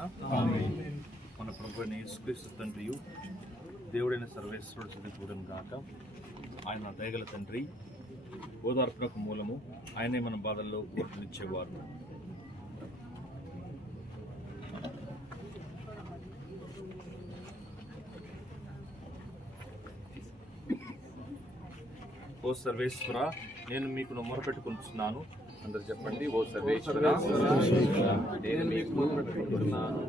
గాన మన ప్రభువైన యేసుక్రీస్తు తండ్రియు దేవుడైన సర్వేశ్వరుడు చదువుకోవడం గాక. ఆయన దయగల తండ్రి, ఓదార్పునకు మూలము, ఆయనే మన బాధల్లో ఓర్పునిచ్చేవారు. ఓ సర్వేశ్వర, నేను మీకు మొరపెట్టుకుంటున్నాను. అందరు చెప్పండి. ఓ సర్వేశ్వర, నేను మీకు మొరపెట్టుకుంటున్నాను.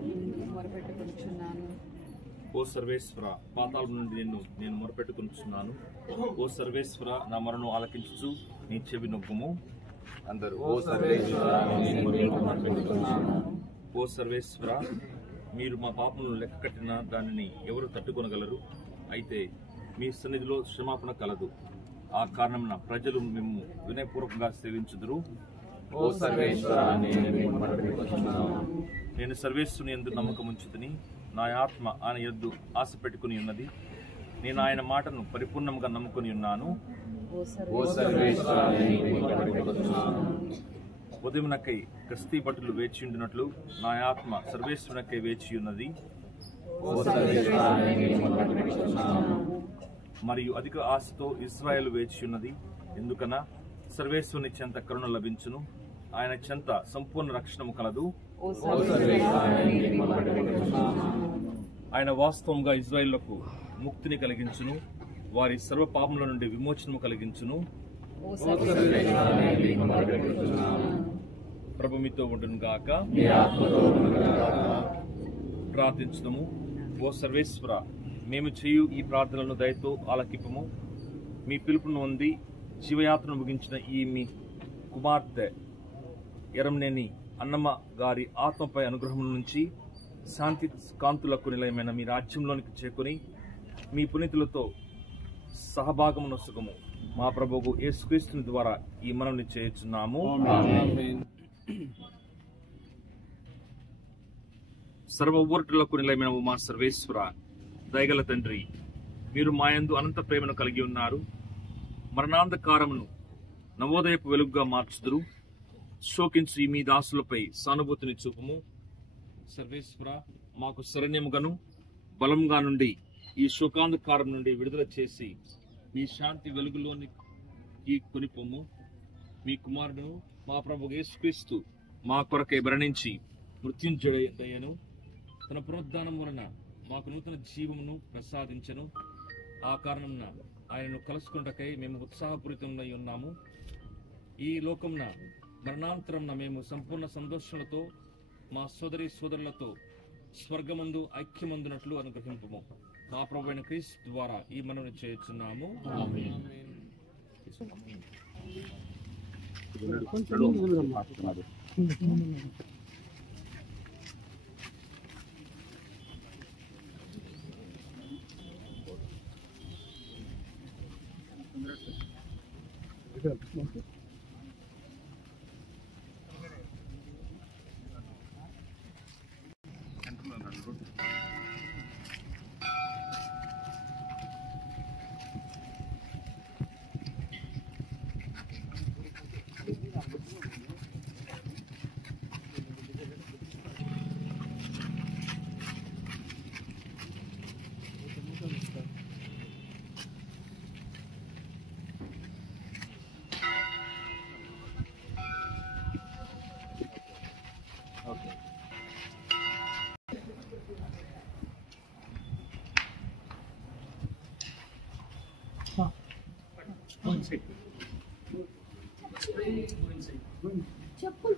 ఓ సర్వేశ్వర, పాతాళం నుండి నేను మొరపెట్టుకుంటున్నాను. ఓ సర్వేశ్వర, నా మొరను ఆలకించుచు నీ చెవి నొప్పుము. అందరూ ఓ సర్వేశ్వర, ఓ సర్వేశ్వర, మీరు మా పాపములను లెక్క కట్టిన దానిని ఎవరు తట్టుకొనగలరు? అయితే మీ సన్నిధిలో క్షమాపణ కలదు. ఆ కారణమున ప్రజలు మేము వినయపూర్వకంగా సేవించుదురు. ఓ సర్వేశ్వర, నేను సర్వేశ్వరుని యందు నమ్మకం ఉంచుతుని, నా ఆత్మ ఆయన యందు ఆశ పెట్టుకుని ఉన్నది. నేను ఆయన మాటను పరిపూర్ణంగా నమ్ముకుని ఉన్నాను. ఉదయమునకై కస్తీ భటులు వేచి ఉండినట్లు నా ఆత్మ సర్వేశ్వరునకై వేచి ఉన్నది. మరియు అధిక ఆశతో ఇశ్రాయేలు వేచి ఉన్నది. ఎందుకన సర్వేశ్వరుని చెంత కరుణ లభించును, ఆయన చెంత సంపూర్ణ రక్షణము కలదు. ఆయన వాస్తవంగా ఇశ్రాయేలుకు ముక్తిని కలిగించును, వారి సర్వ పాపముల నుండి విమోచనము కలిగించును. ప్రభు మీతో ఉండును గాక. ప్రార్థించుదము. ఓ సర్వేశ్వర, మేము చేయు ఈ ప్రార్థనలను దయతో ఆలకింపుము. మీ పిలుపును పొంది జీవయాత్రను ముగించిన ఈ మీ కుమార్తె ఎరంనేని అన్నమ్మ గారి ఆత్మపై అనుగ్రహం నుంచి శాంతి కాంతులకు నిలయమైన మీ రాజ్యంలోనికి చేకొని మీ పునీతులతో సహభాగమునొసగము. మా ప్రభువు యేసుక్రీస్తుని ద్వారా ఈ మనవిని చేయుచున్నాము. సర్వ ఊరటలకు నిలయమైన మా సర్వేశ్వర, దయగల తండ్రి, మీరు మాయందు అనంత ప్రేమను కలిగి ఉన్నారు. మరణాంధకారమును నవోదయపు వెలుగుగా మార్చుదురు. శోకించు ఈ మీ దాసులపై సానుభూతిని చూపుము. సర్వేశ్వర, మాకు శరణ్యముగాను బలంగా నుండి ఈ శోకాంధకారం నుండి విడుదల చేసి మీ శాంతి వెలుగులోనికి కొనిపోము. మీ కుమారుడు మా ప్రభు యేసుక్రీస్తు మా కొరకై మరణించి మృత్యుంజయుడయ్యను. తన పునరుద్ధానం వలన మాకు నూతన జీవమును ప్రసాదించను. ఆ కారణమున ఆయనను కలుసుకున్నటకై మేము ఉత్సాహపూరితమై ఉన్నాము. ఈ లోకమున మరణాంతరమున మేము సంపూర్ణ సంతోషములతో మా సోదరి సోదరులతో స్వర్గమందు ఐక్యమందునట్లు అనుగ్రహింపము. మా ప్రభువైన క్రీస్తు ద్వారా ఈ మనవిని చేయుచున్నాము. చెప్పు.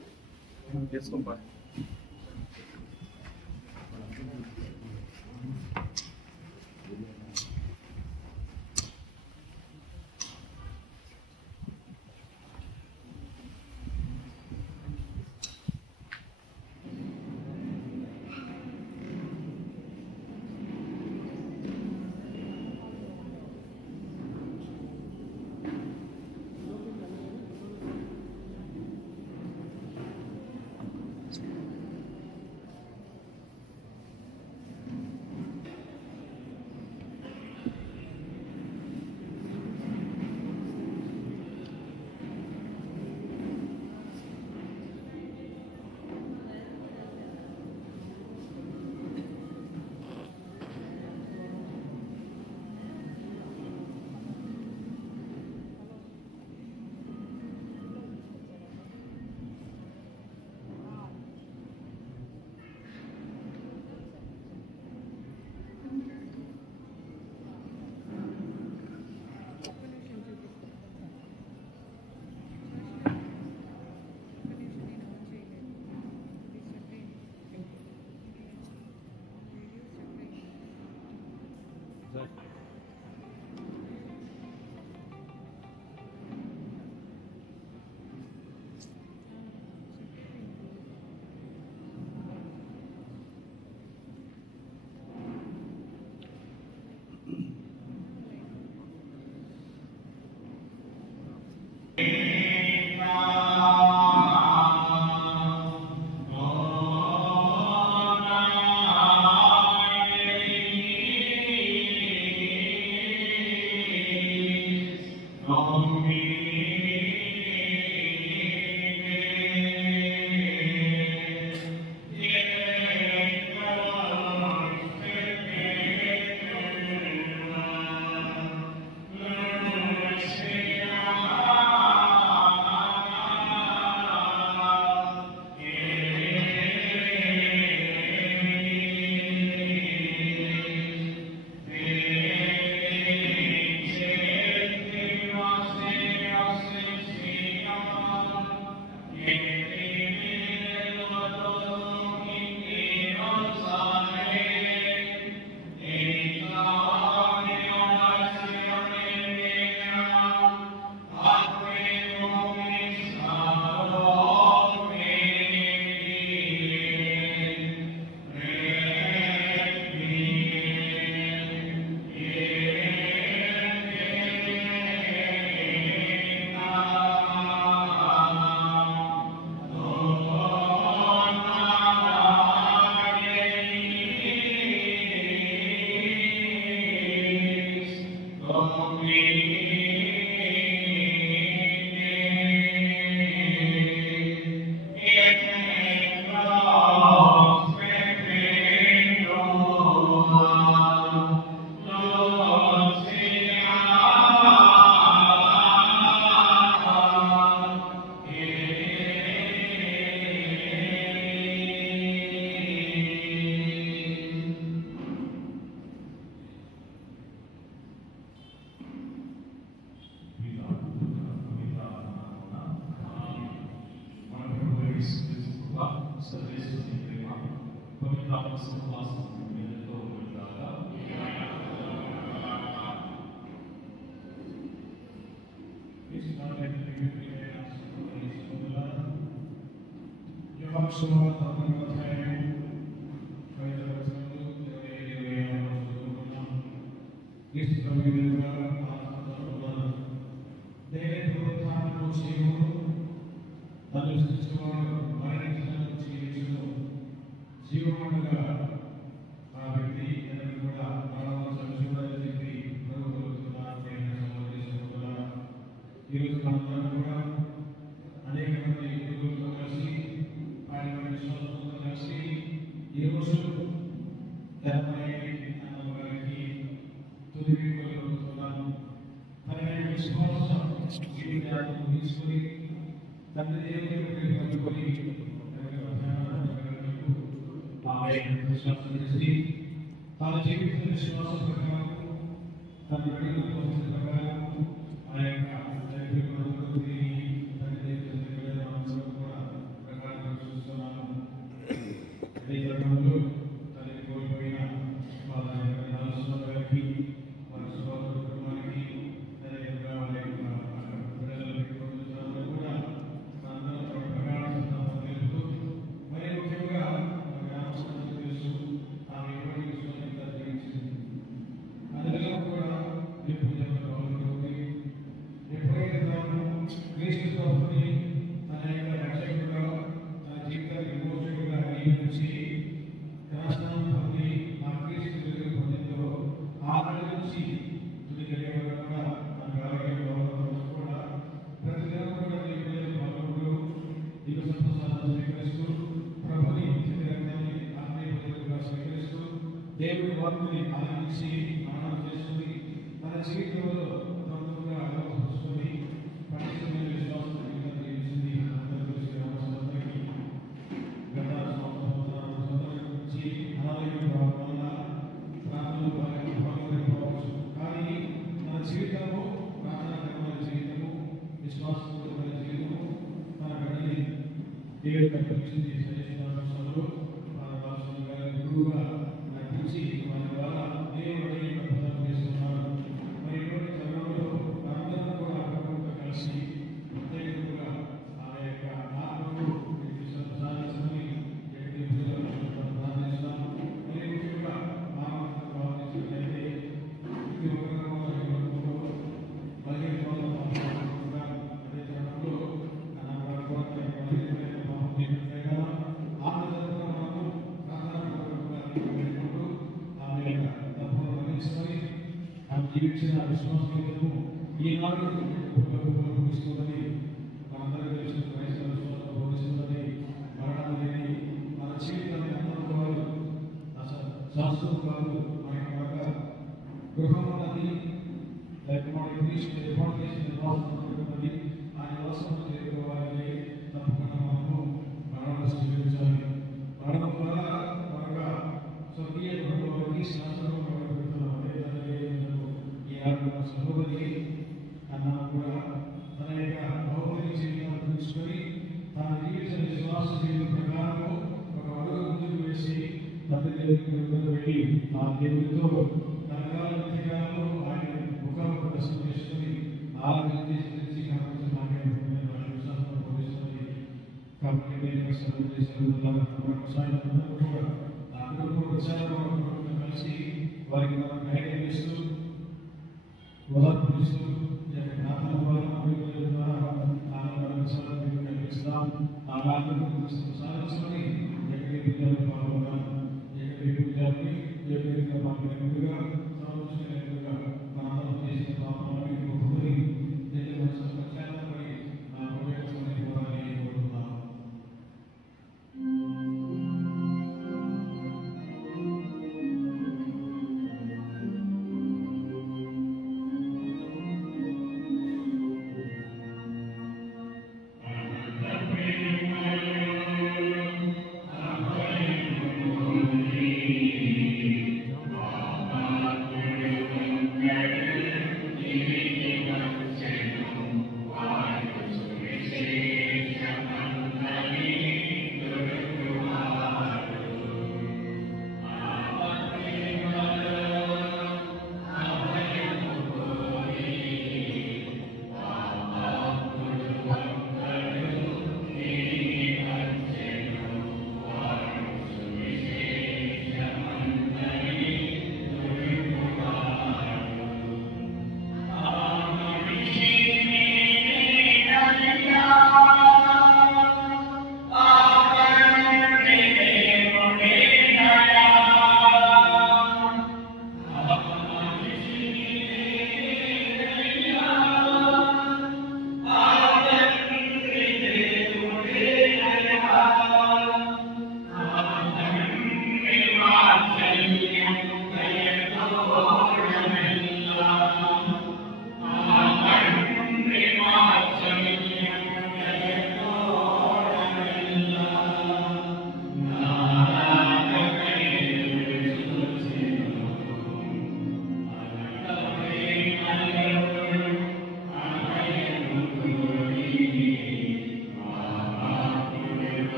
తాను జీవిత విశ్వాసం ప్రకారం తన ప్రకారం ఆ యొక్క దేవుడి వాక్కుని ఆలకించి మననం చేసుకుని మన జీవితంలో తొందరగా అలవాటుని పరిశుద్ధమైన విశ్వాసం కలిగించింది. అందరికీ గత సంవత్సరం నుంచి అనారోగ్యం రావడం వల్ల ప్రార్థనలు పాల్గొనకపోవచ్చు. కానీ మన జీవితము ప్రార్థనాపరమైన జీవితము విశ్వాసపూర్వకమైన జీవితము మన గడిని దేవుడు కల్పించింది. సంవత్సరంలో మన రాష్ట్రం గారి గురువుగా వారి ద్వారా దేవుడు అద్భుతం చేస్తున్నారు. మరి ఇటువంటి సమయంలో అందరూ కూడా కలిసి ప్రత్యేకంగా ఆ యొక్క ఆత్మను సాధించమని ప్రార్థిస్తున్నాం. మరి ముఖ్యంగా మానవ భావించినట్లయితే ఇది ఒక అదే తరంలో జీవించిన విశ్వాసము ఈనాడు భూమిస్తుందని మనందరూ తెలిసిన క్రైస్తవ విశ్వాసం బోధిస్తుందని మరణాన్ని మన జీవితాన్ని అందరూ వారు శాస్త్రం కాదు. మన గృహం ఉన్నది ఏర్పాటు చేసిన నివాసం ఉన్నది. ఆ నివాసం చేరుకోవాలని తప్పకుండా మనము మరణాలు స్వీకరించాలి. మరణం ద్వారా త్వరగా స్వర్గీయ గృహంలోకి శాస్త్రం సహోదరి అన్న కూడా తన యొక్క భౌతిక జీవితాన్ని తెలుసుకొని తన జీవిత విశ్వాస జీవిత ప్రకారము ఒక అడుగు ముందుకు వేసి తండ్రి దేవుడికి వెళ్ళి ఆ దేవుడితో తనకాల మధ్యకాలంలో ఆయన ముఖాలను దర్శనం చేసుకుని ఆరోగ్యం చేసి కనిపించడానికి విశ్వాసం బోధిస్తుంది. కాబట్టి నేను కలిసి వారికి మనం గైడ్ చేస్తూ వదర్పిస్తూ ప్రార్థన ద్వారా కల్పిస్తాం. ఆ మార్గం సాధించుకొని ఎక్కడి విద్యార్థులు పాల్గొన్నాం, ఎక్కడి విద్యార్థి ఏ విధంగా మాట్లాడినట్టుగా సంవత్సరంగా మనం చేసిన పాపాలని పొంది నేను ప్రచారంపై నా ఉపయోగపడి కోరుతున్నాను.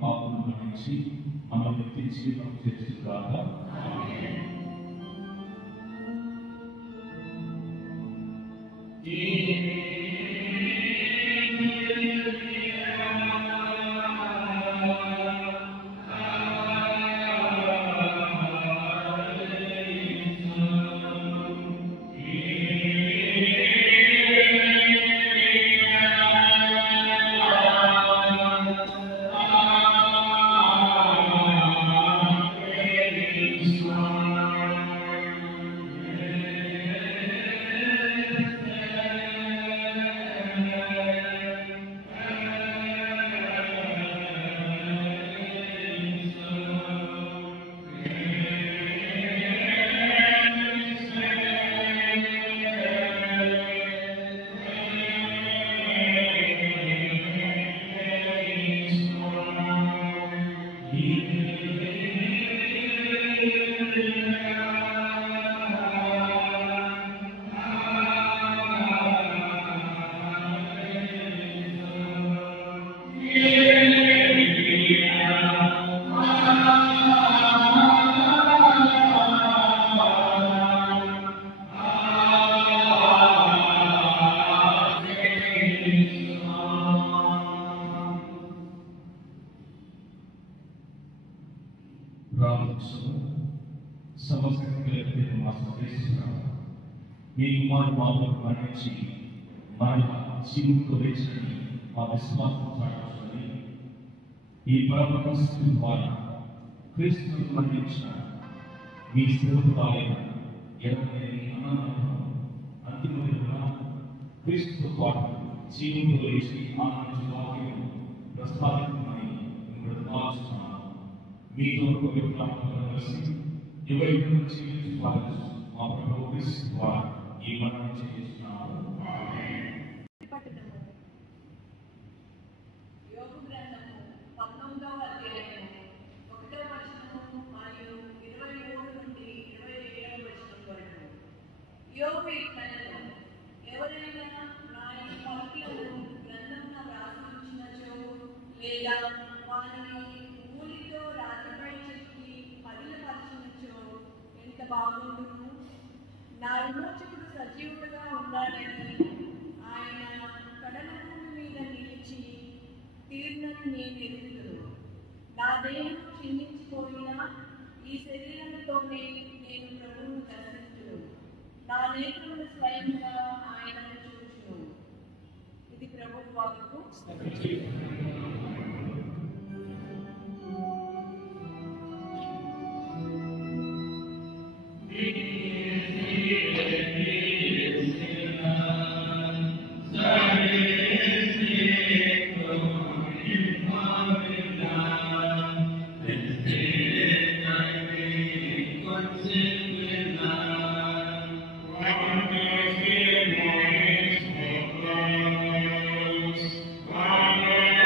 పాపను మన్నించి మమ్మల్ని తెచ్చి చేర్చుగాక. మీ కుమారు బాబులకు మరణించి మన జీవుతో లేచని ఆ విశ్వాసం చాటుతుంది. ఈ పరమస్థితి ద్వారా క్రీస్తును మరణించిన మీ సేవకులైన 28 అన్నదమ్ములను అంతిమ దినాన క్రీస్తుతో పాటు జీవుతో లేచి ఆనందించే వాక్యం ప్రస్తావించమని మిమ్మల్ని భావిస్తున్నాను. మీతో విప్లవంగా కలిసి ఎవరి జీవించుకోవాలి మా ప్రభు క్రీస్తు ద్వారా ఈ మరణం చేస్తున్నాము. యోబు గ్రంథము 19వ అధ్యాయము 1వ వచనము మరియు 23 నుండి 27వ వచనం వరకు. యోబు ఇట్లనెను, ఎవరైనా నా ఈ పలుకులను గ్రంథమున వ్రాసించినచో లేదా వానిని ఊలితో రాతిపై చెక్కి పదిలపరచినచో ఎంత బాగుండును. నా విమోచకుడు సజీవుడుగా ఉన్నాడని ఆయన కడల భూమి మీద నిలిచి తీర్నని నేను ఎరుగుదును. నా దేహం క్షీణించిపోయినా ఈ శరీరంతోనే నేను ప్రభువును దర్శించును. నా నేత్రములు స్వయంగా ఆయనను చూచును. ఇది ప్రభువు వాక్కు. Amen.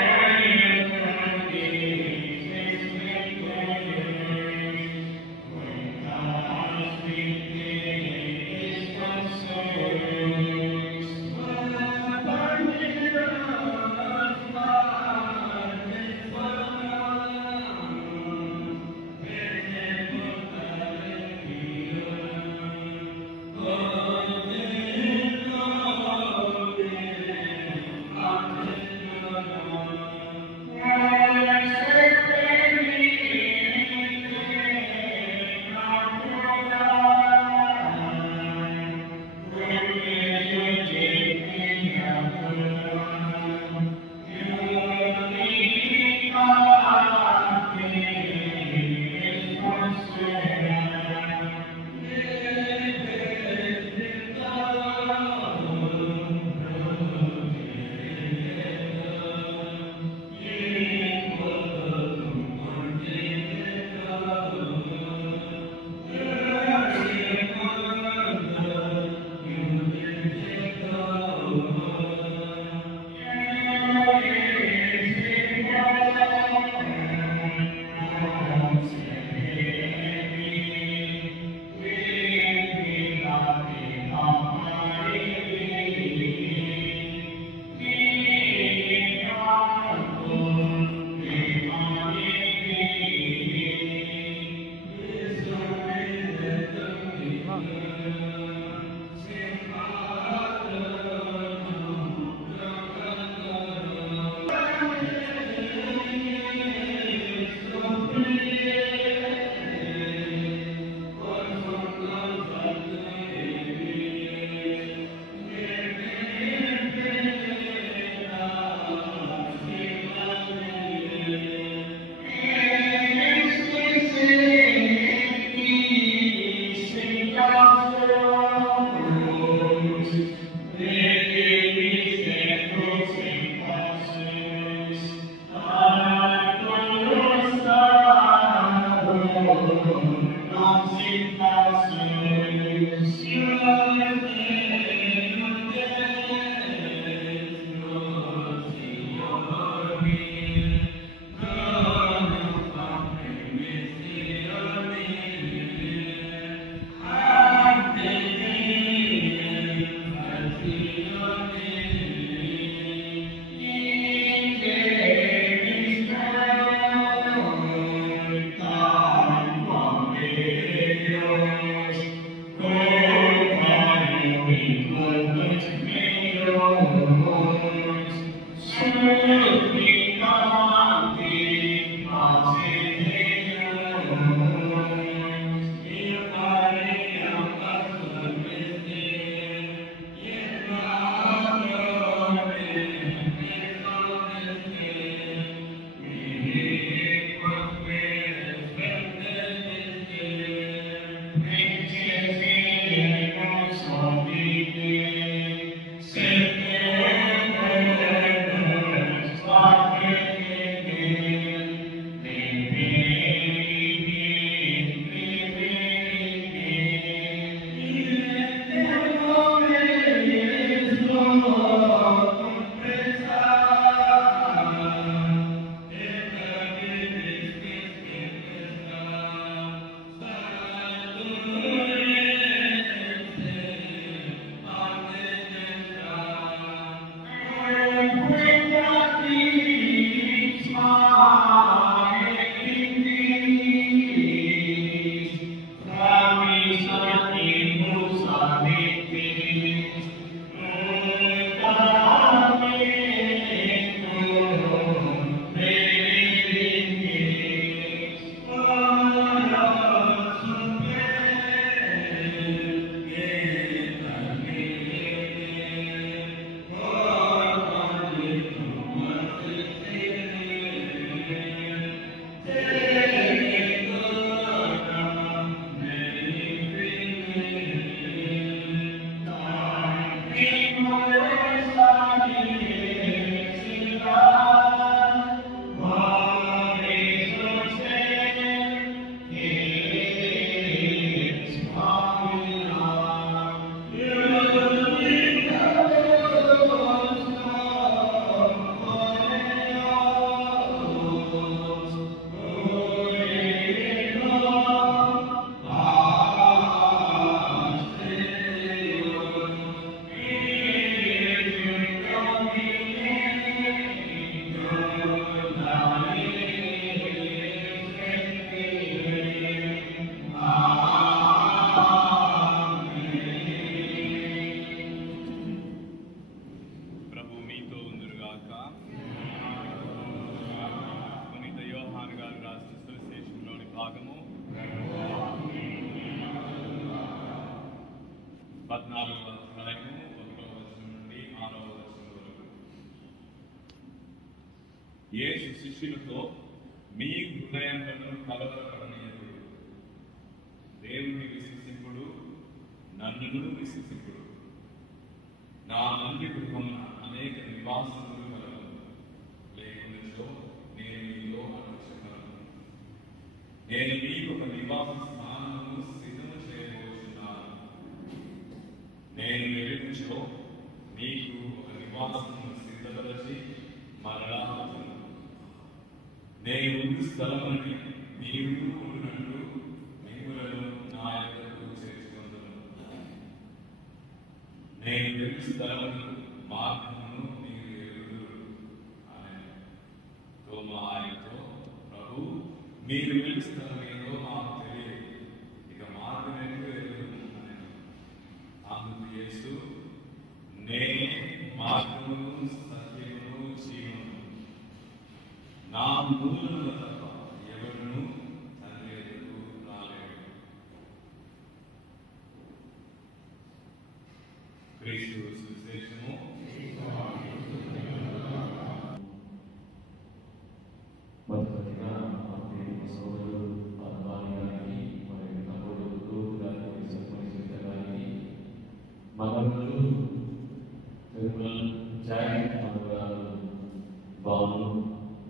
యేసు శిష్యులతో మీ హృదయములను కలవరపడనీయకుడు, దేవుని విశ్వసింపుడు, నన్నును విశ్వసింపుడు. నా తండ్రి గృహమున అనేక నివాసములు కలవు, లేకున్నచో నేను మీలో అనుచున్నాను. నేను మీకు ఒక నివాస స్థానమును సిద్ధము చేయబోతున్నాను. నేను వెళ్ళినచో మీకు ఒక నివాసమును సిద్ధపరచి మరలా వచ్చును. నేను ఉండు స్థలముని మీరు ఉండునట్లు మిమ్ములను నా యొద్దకు చేర్చుకొందును. నేను వెళ్ళు స్థలమును మార్గమును మీరు ఎరుగుదురు అని తోమా ఆయనతో, ప్రభు, మీరు వెళ్ళు స్థలం ఏదో మాకు తెలియదు, ఇక మార్గం ఎందుకు ఎరుగుదురు అని. అందుకు యేసు, నేనే మార్గమును సత్యమును జీవమును, నా మూలమున తప్ప ఎవరును తండ్రి ఎదుగు రాలేడు. క్రీస్తు సువిశేషము. మొదటిగా సోదరుడు పద్మాని గారికి, మరియు తమ్ముడు రూపు గారికి, సత్యమణి గారికి, మనవరులు తిరుమల జాయ్ మనవరాలు బాలు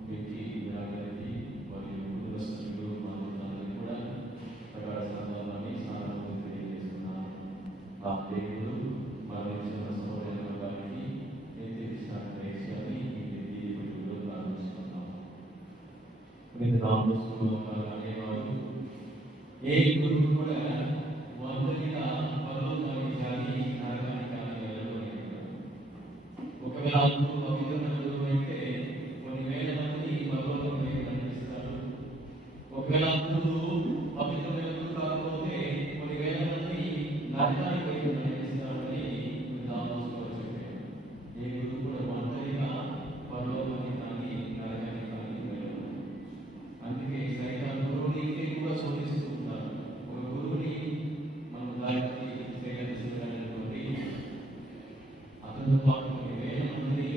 వ్యక్తి గారికి, మరియు కుటుంబస్తులు మనవరాలు కూడా ప్రకాశ సందర్భాన్ని సాధారణ తెలియజేస్తున్నారు. ఆ దేవుడు మరణించిన సోదరుల గారికి అనేవారు ఏ గురువు కూడా మొదటిగా పర్వతాన్ని నరకానికి వెళ్ళబోయేవారు. ఒకవేళ పవిత్రమైన గురువు అయితే కొన్ని వేల మంది పర్వతం కనిపిస్తారు. ఒకవేళ గురువు పవిత్రమైన గురువు కాకపోతే కొన్ని వేల మంది నరకానికి వైపు కనిపిస్తారని చెప్పారు. ఏ గురువు కూడా మొదటిగా పర్వతాన్ని కానీ నరకానికి కానీ వెళ్ళారు. అందుకే సైతాను గురువుని ఎక్కువగా శోధిస్తూ ఉంటారు. ఒక గురువుని మనం దానికి సేకరించాలనుకోండి, అతనితో పాటు కొన్ని వేల మంది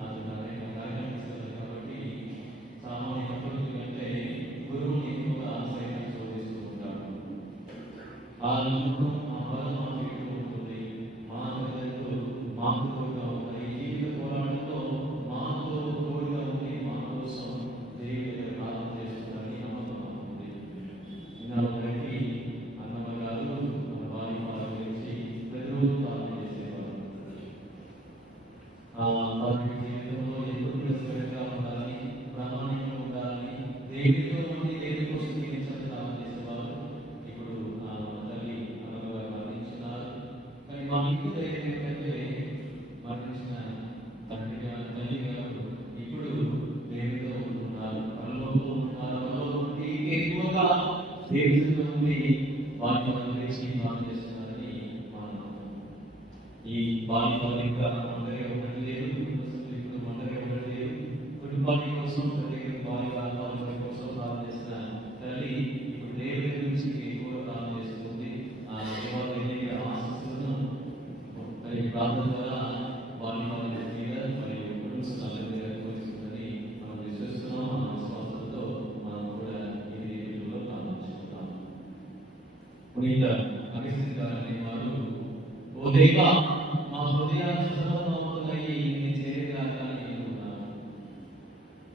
అతను కార్యక్రమిస్తారు. కాబట్టి సామాన్య పద్ధతి కంటే గురువుని ఎక్కువగా సైతాను శోధిస్తూ ఉంటారు. ఆ నమ్మకం, ఆ బలం మాకు ఉంటుంది. మా తల్లిదండ్రులు మాకు తోడుగా ఉంటాయి. జీవిత పోరాటంలో మాతో తోడుగా ఉండి మా కోసం దేవుడి ప్రార్థన చేస్తుందని నమ్మకం ఉంది. ఒకటి అన్నమ్మ గారు మన వారి వారి గురించి ప్రతిరోజు ప్రార్థన చేసేవారు. వారి జీవితంలో ఎప్పుడు ప్రశ్నగా ఉండాలని, ప్రామాణికంగా ఉండాలని, దేవుడితో ఉండి దేవుడి కోసం జీవించాలని ప్రార్థన చేసేవారు. ఇప్పుడు తల్లి అన్నమ్మ గారు మరణించినారు. కానీ మా ఇంటి ధైర్యం ఏంటంటే మరణించిన తల్లి గారు ఇప్పుడు దేవుడితో ఉంటున్నారు, పరలోకంలో ఉంటున్నారు. పరలోకం నుండి ఎక్కువగా దేవుడితో ఉండి వాటి గురించి ప్రార్థన చేస్తున్నారని మనం ఈ బాల్యాలు ఇంకా అందరే ఉండలేదు. ఇప్పుడు అందరే ఉండలేదు. కుటుంబాల కోసం బాల్యాల కోసం ప్రార్థన చేసిన తల్లి ఇప్పుడు దేవుడి గురించి ఎక్కువగా ప్రార్థన చేస్తుంది. ఆ దేవాలయ ఆశిస్తున్న ప్రార్థన ద్వారా బాల్యాల మీద మరియు కుటుంబాల మీద కోరుతుందని మనం విశ్వసిస్తున్నాం. ఆ విశ్వాసంతో మనం కూడా ఈ రోజుల్లో ప్రార్థించుకుంటాం. పునీత అగస్త్య గారు అనేవారు, ఓ దేవా, మా హృదయాలు సర్వనామములై నీ చేరేదాకా నేను ఉన్నాను.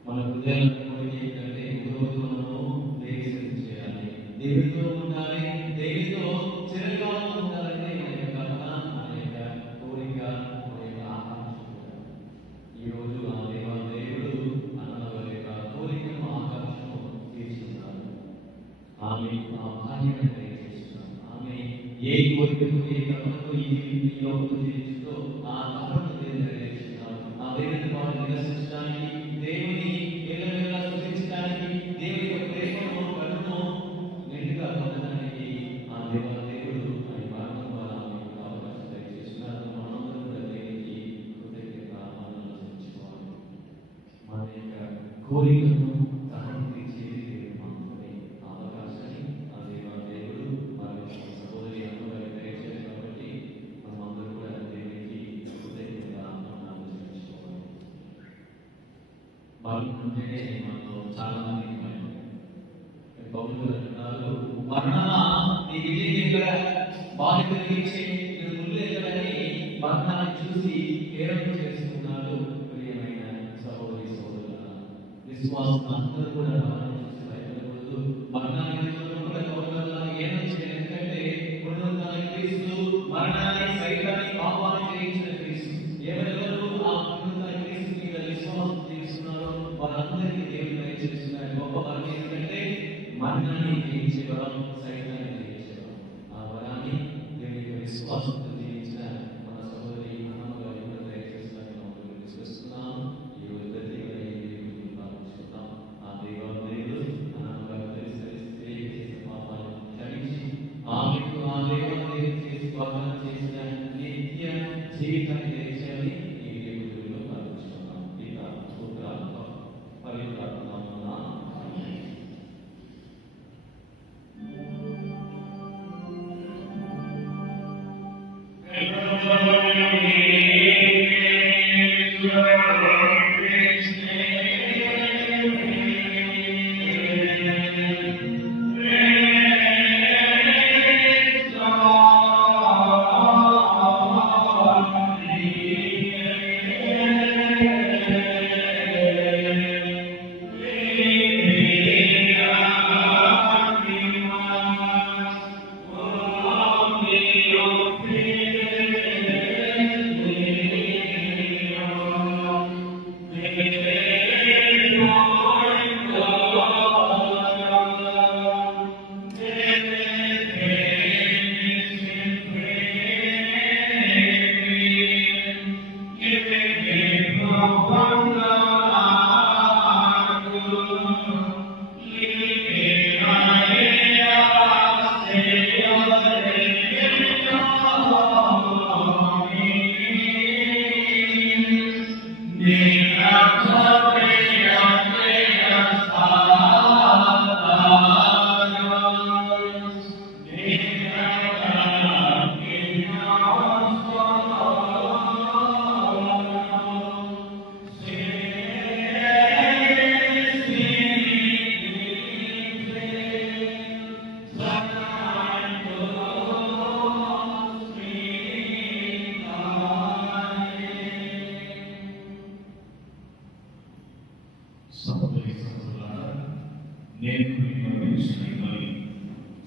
మన హృదయాలను ఏంటంటే రోజు మనము దేవుని చేయాలి, దేవుడితో ఉండాలి, దేవుడితో చిరకాలం ఉండాలని మన యొక్క కర్మ, మన యొక్క కోరిక, మన యొక్క ఆకాంక్ష. ఈరోజు ఆ దేవుడు అన్నవారి యొక్క కోరికను, ఆకాంక్షను తీర్చున్నారు. ఆమె ఆ భార్యను దయచేస్తున్నారు. ఆమె ఏ కోరికతో, ఏ కర్మతో ఈ లోకంలో జీవించిందో ఆ కర్మను నెరవేర్చున్నారు. ఆ దేవుని వారు నిరసించడానికి, దేవుని ఎల్లవేళలా స్తుతించడానికి, దేవుని యొక్క ప్రేమను, కరుణను నిండుగా పొందడానికి ఆ దేవుడు ఆయన మార్గం ద్వారా ఆమెకు అవకాశం దయచేస్తున్నారు. మనందరం కూడా దేవునికి కృతజ్ఞతగా ఆనందించుకోవాలి. మన యొక్క కోరికను తనను తీర్చేది దేవుడు మాత్రమే. ఆ అవకాశాన్ని ఆ దేవుడు మన సహోదరి అందరూ దయచేయాలి. కాబట్టి మనం అందరూ కూడా దేవునికి కృతజ్ఞతగా ఆనందించుకోవాలి. వాళ్ళు ఉంటేనే మనలో చాలా మంది పౌరులు అంటున్నారు, మరణమా నీ విజయం ఎక్కడ, బాధ కలిగించే ముళ్ళు ఎక్కడని మరణాన్ని చూసి హేళన చేస్తున్నాడు. ప్రియమైన సహోదరి సహోదరులారా, విశ్వాసం అందరూ కూడా మరణం చూసి భయపడకూడదు. మరణాన్ని కూడా గౌరవంగా హేళన చేయాలి. ఎందుకంటే పునరుద్ధాన క్రీస్తు మరణాన్ని, సైతాన్ని, పాపాన్ని జయించిన క్రీస్తు. ఎవరెవరు ఆ పునరుద్ధాన క్రీస్తు మీద విశ్వాసం చేస్తున్నారో వారందరికీ దేవుడు దయచేస్తున్నాడు. గొప్ప వరం ఏంటంటే మరణాన్ని జయించే వరం, సైతాన్ని జయించే వరం. ఆ వరాన్ని దేవుని విశ్వాసంతో జయించిన మన సహోదరి అన్నమ్మగారు కూడా దయచేస్తున్నారని మనం విశ్వసిస్తున్నాం. ఈ దేవుని ప్రార్థిస్తున్నాం. ఆ దేవుడు అన్నమ్మగారు చేసే పాపాలను క్షమించి ఆమెకు ఆ దేవుడు చేసి వాగ్దానం చేసిన నిత్య జీవితాన్ని దయచేయాలని ఈ దేవుడిలో ప్రార్థిస్తున్నాం. పితా పుత్ర పవిత్రాత్మ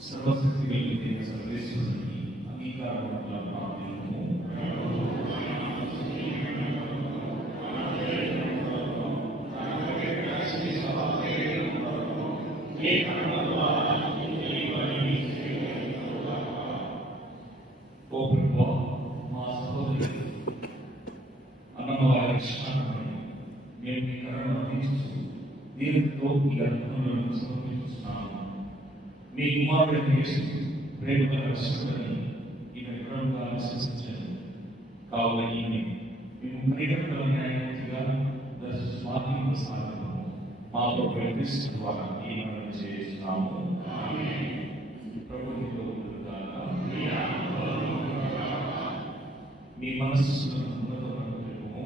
సర్వశక్తి కలిగిన సర్వేశ్వరుని అంగీకారం ప్రార్థనము మా సహోదరి అన్నమవారి మేము మీ కరుణను అందించు దీనితో ఈ అర్థములను సమర్పిస్తున్నాము. మీ కుమారుడైన యేసు ప్రేమగా రక్షకుడని ఈమె వివరంగా విశ్వసించారు. కావున ఈమె మేము కనికరముల న్యాయమూర్తిగా స్వాధీన సాధనము మా ప్రభువైన క్రీస్తు ద్వారా ఈ మనం చేస్తున్నాము. ప్రభువులో మీ మనస్సులను ఉన్నతము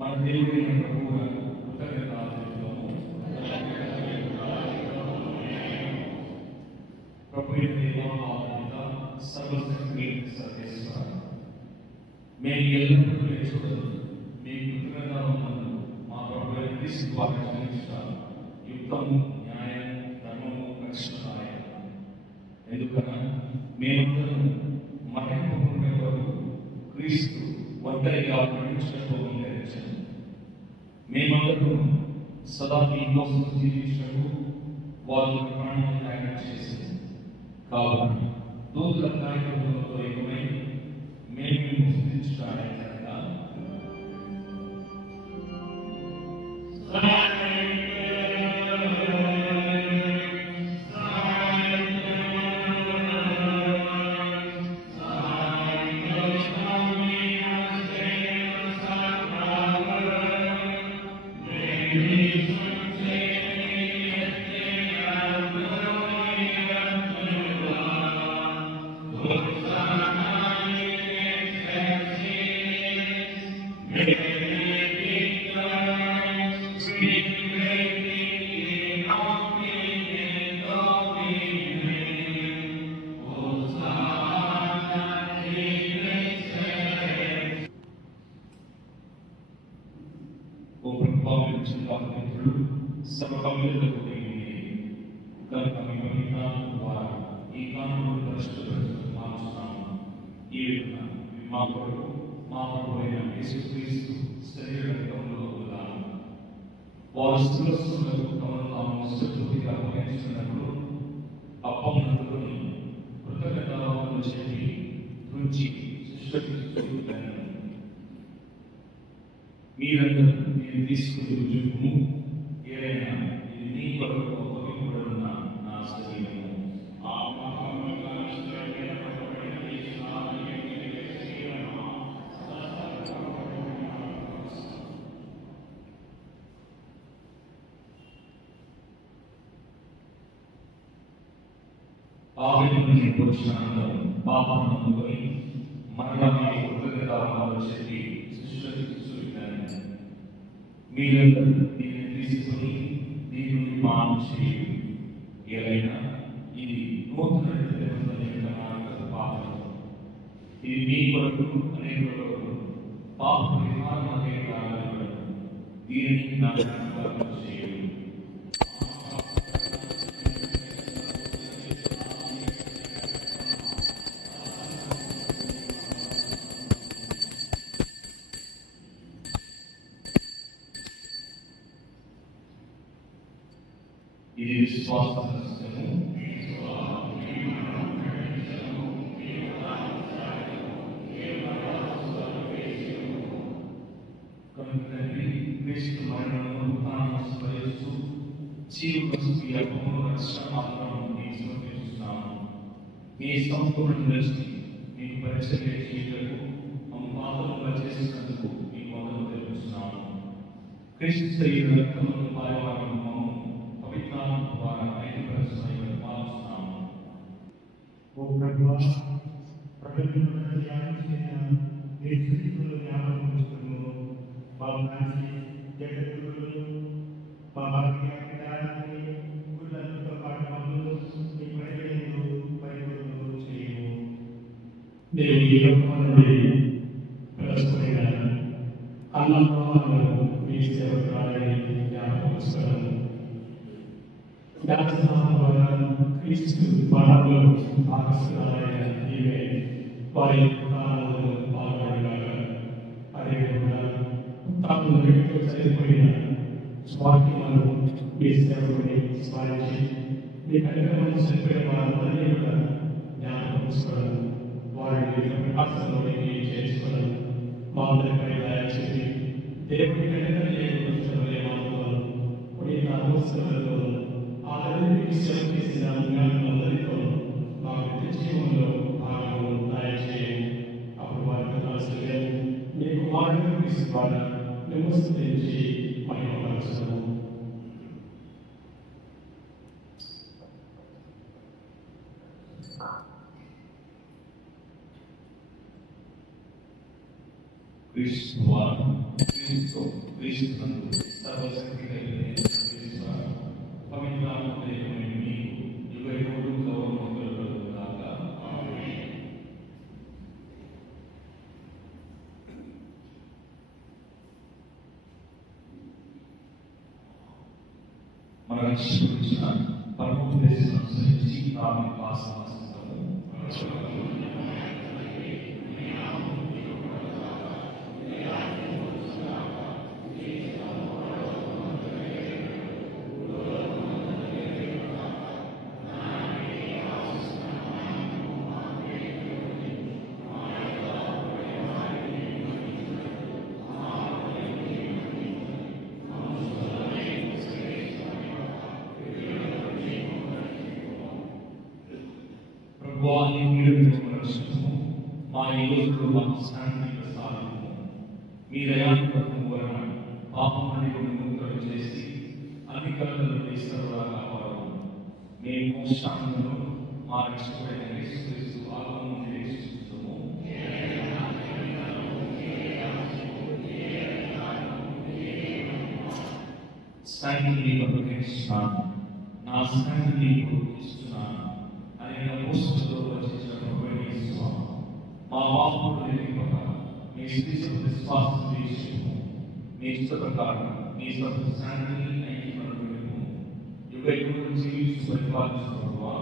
మన దేవుడైన ప్రభువు కృతజ్ఞతాము. సర్వేశ్వర మేము ఎల్లప్పుడూ చూడదు మీకు కృతజ్ఞత ఉన్నందు మా ప్రభువైన క్రీస్తు ద్వారా క్షమించుతాము. యుక్తము, న్యాయం, ధర్మము, రక్షణ. ఎందుకన్నా మేమందరం మరణింపకుండా వరకు క్రీస్తు ఒంటరిగా మరణించడం గ్రహించాము. మేమందరం సదా మీ కోసం జీవించటకు వారు ప్రాణం త్యాగం చేసింది. కావున దూతల కార్యక్రమంలో ఏకమై మేము స్తుతించడానికి Hosanna. పరిశుద్ధ మిత్రులు సర్వకమ్యులకు కనుక మీ పవిత్రాత్మ ద్వారా ఈ కాలంలో పరిశుద్ధపరచుకుని మార్చున్నాము. ఈ విధంగా మా కొరకు మా ప్రభు అయిన యేసుక్రీస్తు శరీర రక్తంలో ఉన్నాము. వారు శిరస్సులకు తమను తాము సంతృప్తిగా అప్పగించుకున్నప్పుడు అప్పమునందుకొని కృతజ్ఞతావందనములు చెప్పి రుచి శిష్యులను మీరందరూ నేను తీసుకుని రుజువును ఏదైనా ఇది నీ కొరకు అప్పగింపబడిన నా శరీరము. వచ్చినందుకు పాపం నమ్ముకొని మరణాన్ని కృతజ్ఞతావందనములు చెప్పి శిష్యులను మీరందరూ దీన్ని తీసుకొని దీని నుండి పానం చేయండి. ఏదైనా ఇది నూతన నిబంధన యొక్క పాపం. ఇది మీ కొరకు అనేక కొరకు పాప పరిహారం అనే కారణం. దీనిని నా జ్ఞాపకం చేయండి. ఇది విశ్వాస సత్యము. కనుక తండ్రి క్రీస్తు మరణమును ఉత్థానమును స్మరిస్తూ జీవము ఈ అల్పమును రక్షణమాత్రము మీకు సమర్పిస్తున్నాము. మీ సంపూర్ణ దృష్టి మీకు పరిచర్య చేయుటకు మమ్ము పాత్రలుగా చేసినందుకు మీకు వందనములు తెలుపుతున్నాము. క్రీస్తు శరీర రక్తమును పాల్గొనడం పవిత్రాత్మ ద్వారా ఐక్యపరచమని పాలిస్తున్నాము. ఓ ప్రభువా, ప్రపంచంలో ధ్యానించిన నీ స్థితిలో జ్ఞాపకం ఉంచుకును. మా మంచి జగత్తులు మా భాగ్యాన్ని గుళ్ళతో పాటు మమ్మల్ని నీ ప్రజలను పరిపూర్ణం చేయము. నేను ఈ లోకమునందు ప్రస్తుతమైన అన్నప్రమాణాలను మీ సేవకురాలని జ్ఞాపకం ఉంచుకున్నాను. క్రీస్తు మరణంలో భాగస్వాములైన నీవే వారి ప్రాణాలను పాల్గొనగా అదేవిధంగా ఉత్తానంలో వ్యక్తితో చనిపోయిన స్వార్థికులను మీ సేవకుని స్మరించి మీ కార్యక్రమాన్ని చనిపోయిన వారందరినీ కూడా జ్ఞాపకం ఉంచుకోవడం, వారిని ప్రకాశంలోకి చేర్చుకోవడం, మా అందరిపై దయ చెప్పి దేవుని కనికరలేని మాత్రం కొన్ని అవసరాలతో ఆదరణకి సేవ చేసిన అందరితో మా వ్యక్తి జీవనంలో భాగంలో దయచేయండి. అప్పుడు వారితో కలిసి మీ కుమారుడు క్రీస్తు ద్వారా విమర్శించి మహిమపరచము. క్రీస్తునందు సర్వశక్తి కలిగిన పవిత్రాత్మ దేవుని మీకు యుగయుగములు గౌరవములు కలుగుగాక. మన రక్షించిన పరమోపదేశం అనుసరించి ఆమె వాసనాస్తము. వారి రక్షణము మా యోగులు మాకు శాంతి ప్రసాదము. మీ దయానుగ్రహము వలన పాపమని విముక్తులు చేసి అన్ని కళల నుండి సర్వదా కాపాడు. మేము మోక్షానందను మా రక్షకుడైన యేసుక్రీస్తు ఆగమనము నిరీక్షిస్తున్నాము. శాంతిని అనుగ్రహిస్తున్నాను, నా శాంతిని ఇస్తున్నాను అనే మోసంతో రచించిన మా పాపములు మీ స్థితి విశ్వాసం మీ ఇష్ట ప్రకారం మీ శాంతి ఐక్యతను యుగ యుగం జీవించి పరిపాలించిన ప్రభువా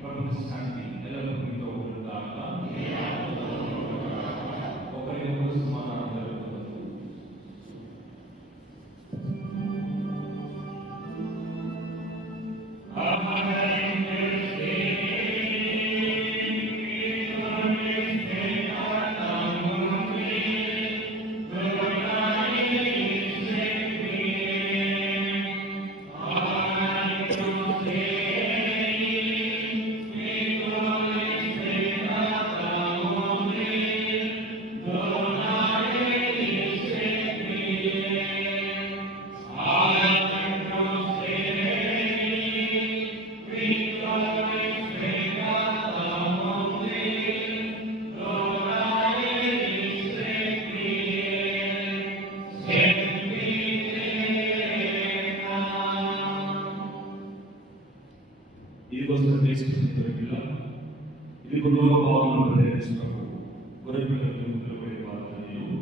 ప్రభు శాంతి ఎల్లప్పుడూ మీతో ఉండుగాక. ఒకరికొకరు సమాధానం జరుగుతుంది. ఇదిగోసం దేశం పిల్ల ఇది కుటుంబ భావనను ప్రదర్శించినప్పుడు గొర్రెపిల్లలు నిలబడే వారు నేను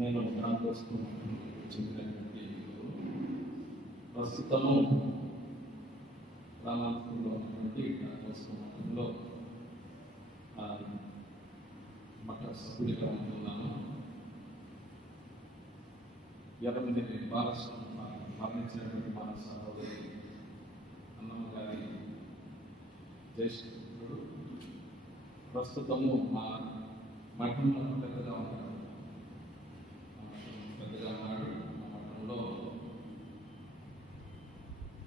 నేను రామకృష్ణ చెప్పినటువంటి ప్రస్తుతము రామాపురంలో ఉన్నటువంటి రామకృష్ణలో మఠ సభ్యుడిగా ఉంటున్నాను. 8 బాలస్వామి మరణించినటువంటి మా సహోదరి అన్నమ్మ గారి జ్యేష్ఠుడు ప్రస్తుతము మా మఠంలో పెద్దగా ఉంటాడు. పెద్దగా ఉన్నాడు. మా మఠంలో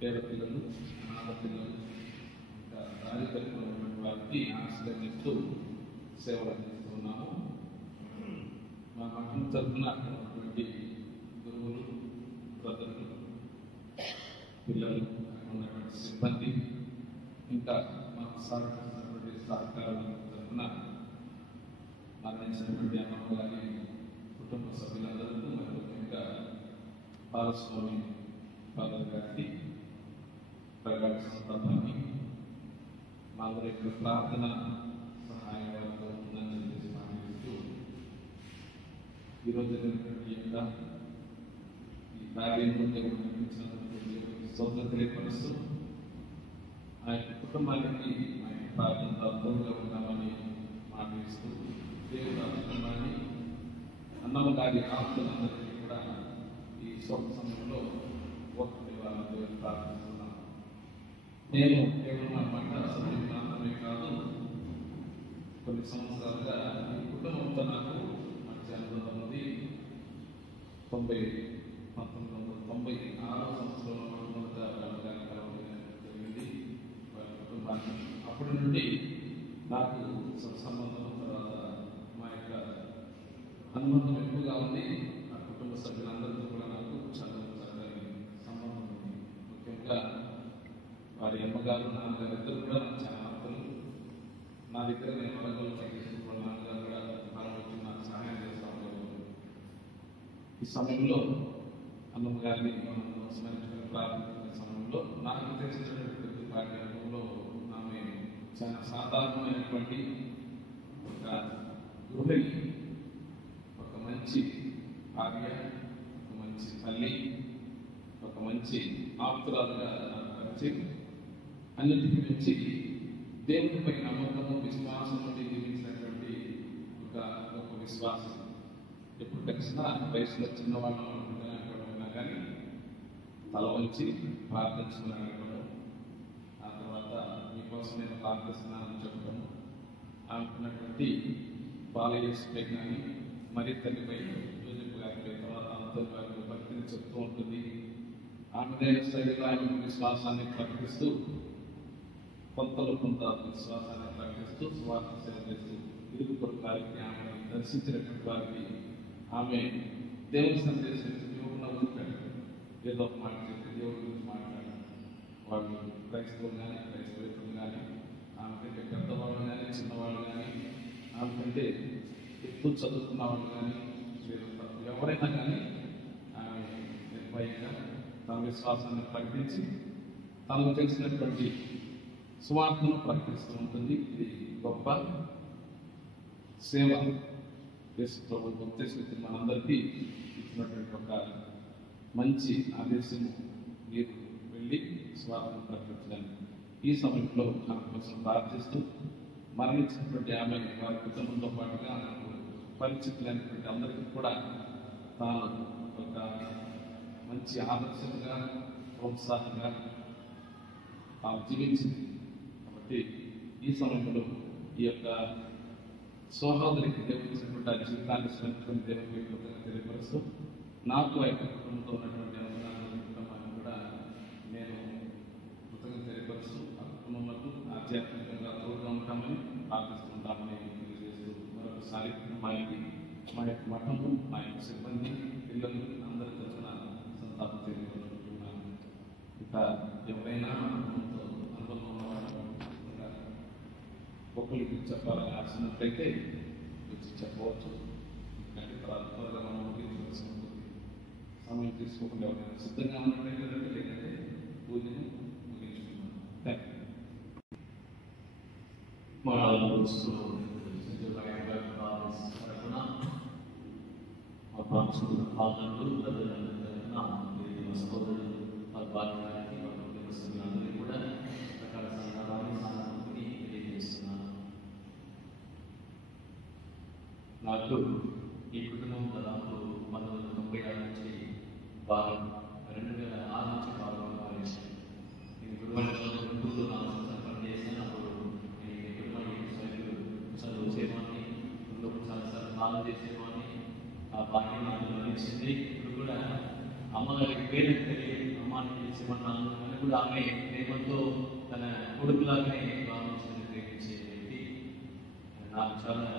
పేద పిల్లలు, అనాథ పిల్లలు, ఇంకా రాజకీయంలో ఉన్నటువంటి వారికి ఆశ్రయిస్తూ సేవలు అందిస్తున్నాము. మా మఠం తరఫున ఉన్నటువంటి గురువులు, బ్రదర్లు, పిల్లలు, ఉన్నటువంటి సిబ్బంది, ఇంకా మాకు సహకరిస్తున్నటువంటి సహకారుల తరఫున మరణించినటువంటి అమ్మమ్మ గారి కుటుంబ సభ్యులందరికీ మరియు ఇంకా బాలస్వామి ఫాదర్ గారికి ప్రగాఢ సంతాపాన్ని మా యొక్క ప్రార్థన సహాయం వారితో ఉందని చెప్పేసి మాట్లాడుతూ ఈరోజు జరిగినటువంటి ఈ కార్యంలో దేవుడు నడిపించినటువంటి స్తోత్రం తెలియపరుస్తూ ఆ యొక్క కుటుంబానికి మా యొక్క ప్రార్థనతో అర్థంగా ఉన్నామని మాట్లాడుతూ దేవుడు ఆ కుటుంబాన్ని అన్నమ్మ గారి ఆప్తులందరికీ కూడా ఈ శోక సమయంలో ఒకటి వాళ్ళతో ప్రార్థిస్తున్నాను. నేను కేవలం మా మఠ సభ్యులు మాత్రమే కాదు, కొన్ని సంవత్సరాలుగా ఈ కుటుంబంతో నాకు మంచి అనుబంధం ఉంది. 1996 సంవత్సరంలో మొదట జరిగింది వారి కుటుంబాన్ని. అప్పటి నుండి నాకు సంబంధం, తర్వాత మా యొక్క అనుబంధం ఎక్కువగా ఉంది. ఆ కుటుంబ సభ్యులందరితో కూడా నాకు చాలా చక్కని సంబంధం ఉంది. ముఖ్యంగా వారి అమ్మగారు, నాన్నగారు ఇద్దరు కూడా నాకు చాలా ఆప్తులు. నా దగ్గర నేను వరంగల్ తగ్గించుకున్న నాన్నగారు కూడా మనం వచ్చి నాకు సహాయం చేస్తూ ఉండేవారు. ఈ సమయంలో అన్నమ్మ గారిని మనం స్మరించుకుని ప్రారంభించిన సమయంలో నాకు తెలిసినటువంటి వారి అనుభవంలో ఆమె చాలా సాధారణమైనటువంటి ఒక గృహిణి, ఒక మంచి భార్య, ఒక మంచి తల్లి, ఒక మంచి ఆప్తురాలుగా నాకు పరిచయం. అన్నిటికీ మించి దేవునిపై నమ్మకము, విశ్వాసం నుండి జీవించినటువంటి ఒక గొప్ప విశ్వాసం. ఎప్పుడు కలిసినా వయసులో చిన్నవాళ్ళు అనుకున్నా కానీ తల వంచి ప్రార్థించుకుని అడగడం, ఆ తర్వాత మీకోసం నేను ప్రార్థిస్తున్నానని చెప్పడం, అనుకున్నటువంటి బాలయేసుపై కానీ మరి తల్లిపై యోజపు గారిపై, తర్వాత అంతర్ గారిపై భక్తిని చెప్తూ ఉంటుంది. ఆమె శైలిలో ఆమె విశ్వాసాన్ని ప్రకటిస్తూ కొంతలో కొంత విశ్వాసాన్ని ప్రకటిస్తూ స్వార్థ సేవ చేస్తూ ఇరుగు పొరుగు వారికి, ఆమె దర్శించినటువంటి వారికి ఆమె దేవుని సందేశం ఏదో ఒక మాట చెప్పి దేవుడి గురించి మాట్లాడారు. వాళ్ళు క్రైస్తవులు కానీ క్రైస్తవులు కానీ, ఆమె కంటే పెద్దవాళ్ళు కానీ చిన్నవాళ్ళు కానీ, ఆమె కంటే ఎక్కువ చదువుకున్న వాళ్ళు కానీ, ఎవరైనా కానీ ఆమె నిర్భయంగా తన విశ్వాసాన్ని ప్రకటించి తనకు తెలిసినటువంటి సువార్తను ప్రకటిస్తూ ఉంటుంది. ఇది గొప్ప సేవ. యేసు ప్రభువు ఉద్దేశించి మనందరికీ ఇచ్చినటువంటి ఒక మంచి ఆదేశము, మీరు వెళ్ళి స్వార్థను ప్రకటించడానికి. ఈ సమయంలో మన కోసం ప్రార్థిస్తూ మరణించినటువంటి ఆమె వారి కుటుంబంతో పాటుగా పరిచితులైనటువంటి అందరికీ కూడా తాను ఒక మంచి ఆదర్శంగా ప్రోత్సాహంగా తాను జీవించింది. కాబట్టి ఈ సమయంలో ఈ యొక్క సోదరికి దేవుడిచ్చినటువంటి ఆ జీవితాన్ని స్మరించుకుని దేవుడికి కృతజ్ఞతలు తెలియపరుస్తూ నాకు ఆ యొక్క కుటుంబంతో ఉన్నటువంటి కుటుంబాన్ని కూడా నేను కృతజ్ఞతలు తెలియపరుస్తూ ఆ కుటుంబంలో ఆధ్యాత్మికంగా తోడుగా ఉంటామని ప్రార్థిస్తుంటామని తెలియజేస్తూ మరొకసారి మా యొక్క మఠము మా యొక్క సిబ్బంది పిల్లలు అందరి తరఫున సంతాపం తెలియపరుస్తున్నాను. ఇక ఎవరైనా అనుభవం ఒకరికి చెప్పాలని ఆశినట్లయితే వచ్చి చెప్పవచ్చు. ఎందుకంటే త్వరగా మనం సమయం తీసుకోకుండా ఎవరైనా సిద్ధంగా ఉన్నట్లయితే లేదంటే పూజను ముగించుకున్నాను. Thank you. నాకు ఈ కుటుంబం దాదాపు 1996 నుంచి బాగా 2006 నుంచి బాగా భావించాను. నేను గురువులు 4 సంవత్సరాలు పనిచేశాను. అప్పుడు నేను కుటుంబానికి చదువుసేవాడిని, చాలా బాగా చేసేవాడిని. ఆ భాగ్యం నాకు లభించింది. ఇప్పుడు కూడా అమ్మగారికి పేరు తెలియదు, అమ్మాని చేసేమన్నాను అని కూడా ఆమె ప్రేమతో తన కొడుకులాగానే భావించిన ప్రేమించే వ్యక్తి. నాకు చాలా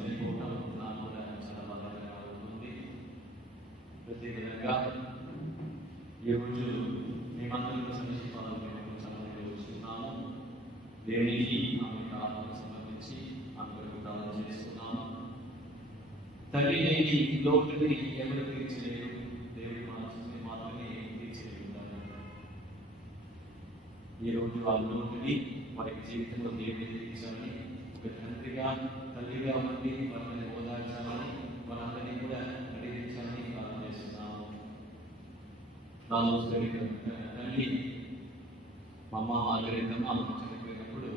చనిపోవటం నాకు కూడా చాలా బాధగా ఉంటుంది. ప్రత్యేకంగా ఈరోజు మేమందరం సమయంలో వచ్చున్నాము. దేవునికి ఆమె ప్రార్థన సమర్పించి అందరూ ప్రార్థన చేస్తున్నాము. తల్లి లేని లోటుని ఎవరు తీర్చలేరు, దేవుడి మాత్రమే తీర్చలేఉంటారు. ఈరోజు ఆ లోటుని వారికి జీవితంలో దేవుడి తీర్చాలని, ఒక తండ్రిగా తల్లిగా ఉండి వారిని ఓదార్చాలని, మనందరినీ కూడా నడిపించాలని ప్రార్థన చేస్తున్నాము. నాలో తల్లి మా అమ్మ ఆగ్రహం ఆమె చనిపోయినప్పుడు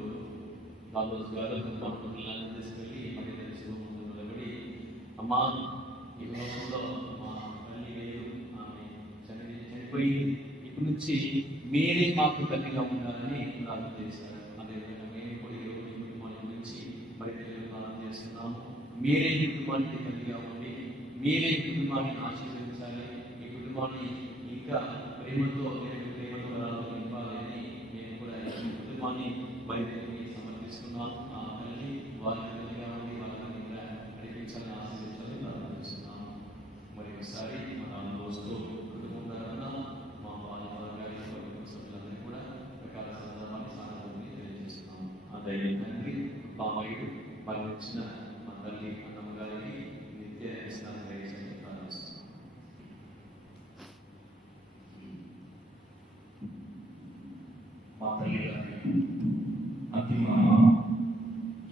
నాలో గారు తమ పిల్లలను తీసుకెళ్ళి మరి శివముందు నిలబడి, అమ్మ ఈ లోకంలో మా తల్లి లేదు, ఆమె చనిపోయి ఇప్పటి నుంచి మీరే మాకు తల్లిగా ఉండాలని ప్రార్థన చేశారు. అదేవిధంగా మేము కూడా ఈరోజు కుటుంబాల గురించి మరి ప్రార్థన చేస్తున్నాము. మీరే ఈ కుటుంబానికి తల్లిగా ఉండి మీరే ఈ కుటుంబాన్ని ఆశీర్వదించాలి. ఈ కుటుంబాన్ని ఇంకా ప్రేమతో నింపాలని నేను కూడా ఈ కుటుంబాన్ని బయటకి సమర్పిస్తున్నాను. ఆ తల్లి వారి తల్లిగా ఉండి వాళ్ళని కూడా నడిపించాలని ఆశీర్వదించాలని ప్రార్థిస్తున్నాను. మరి ఒకసారి మన రోజుతో కుటుంబం ద్వారా మా గారి సభ్యులందరినీ కూడా రకాల సందర్భాన్ని సాధారణ తెలియజేస్తున్నాము. ఆ ధైర్యం తండ్రి బామయుడు మరణించిన మా తల్లి అన్నమ్మ గారికి నిత్య స్నానం చేయాలని ప్రార్థిస్తున్నాం. మా తల్లి గారి అంతిమ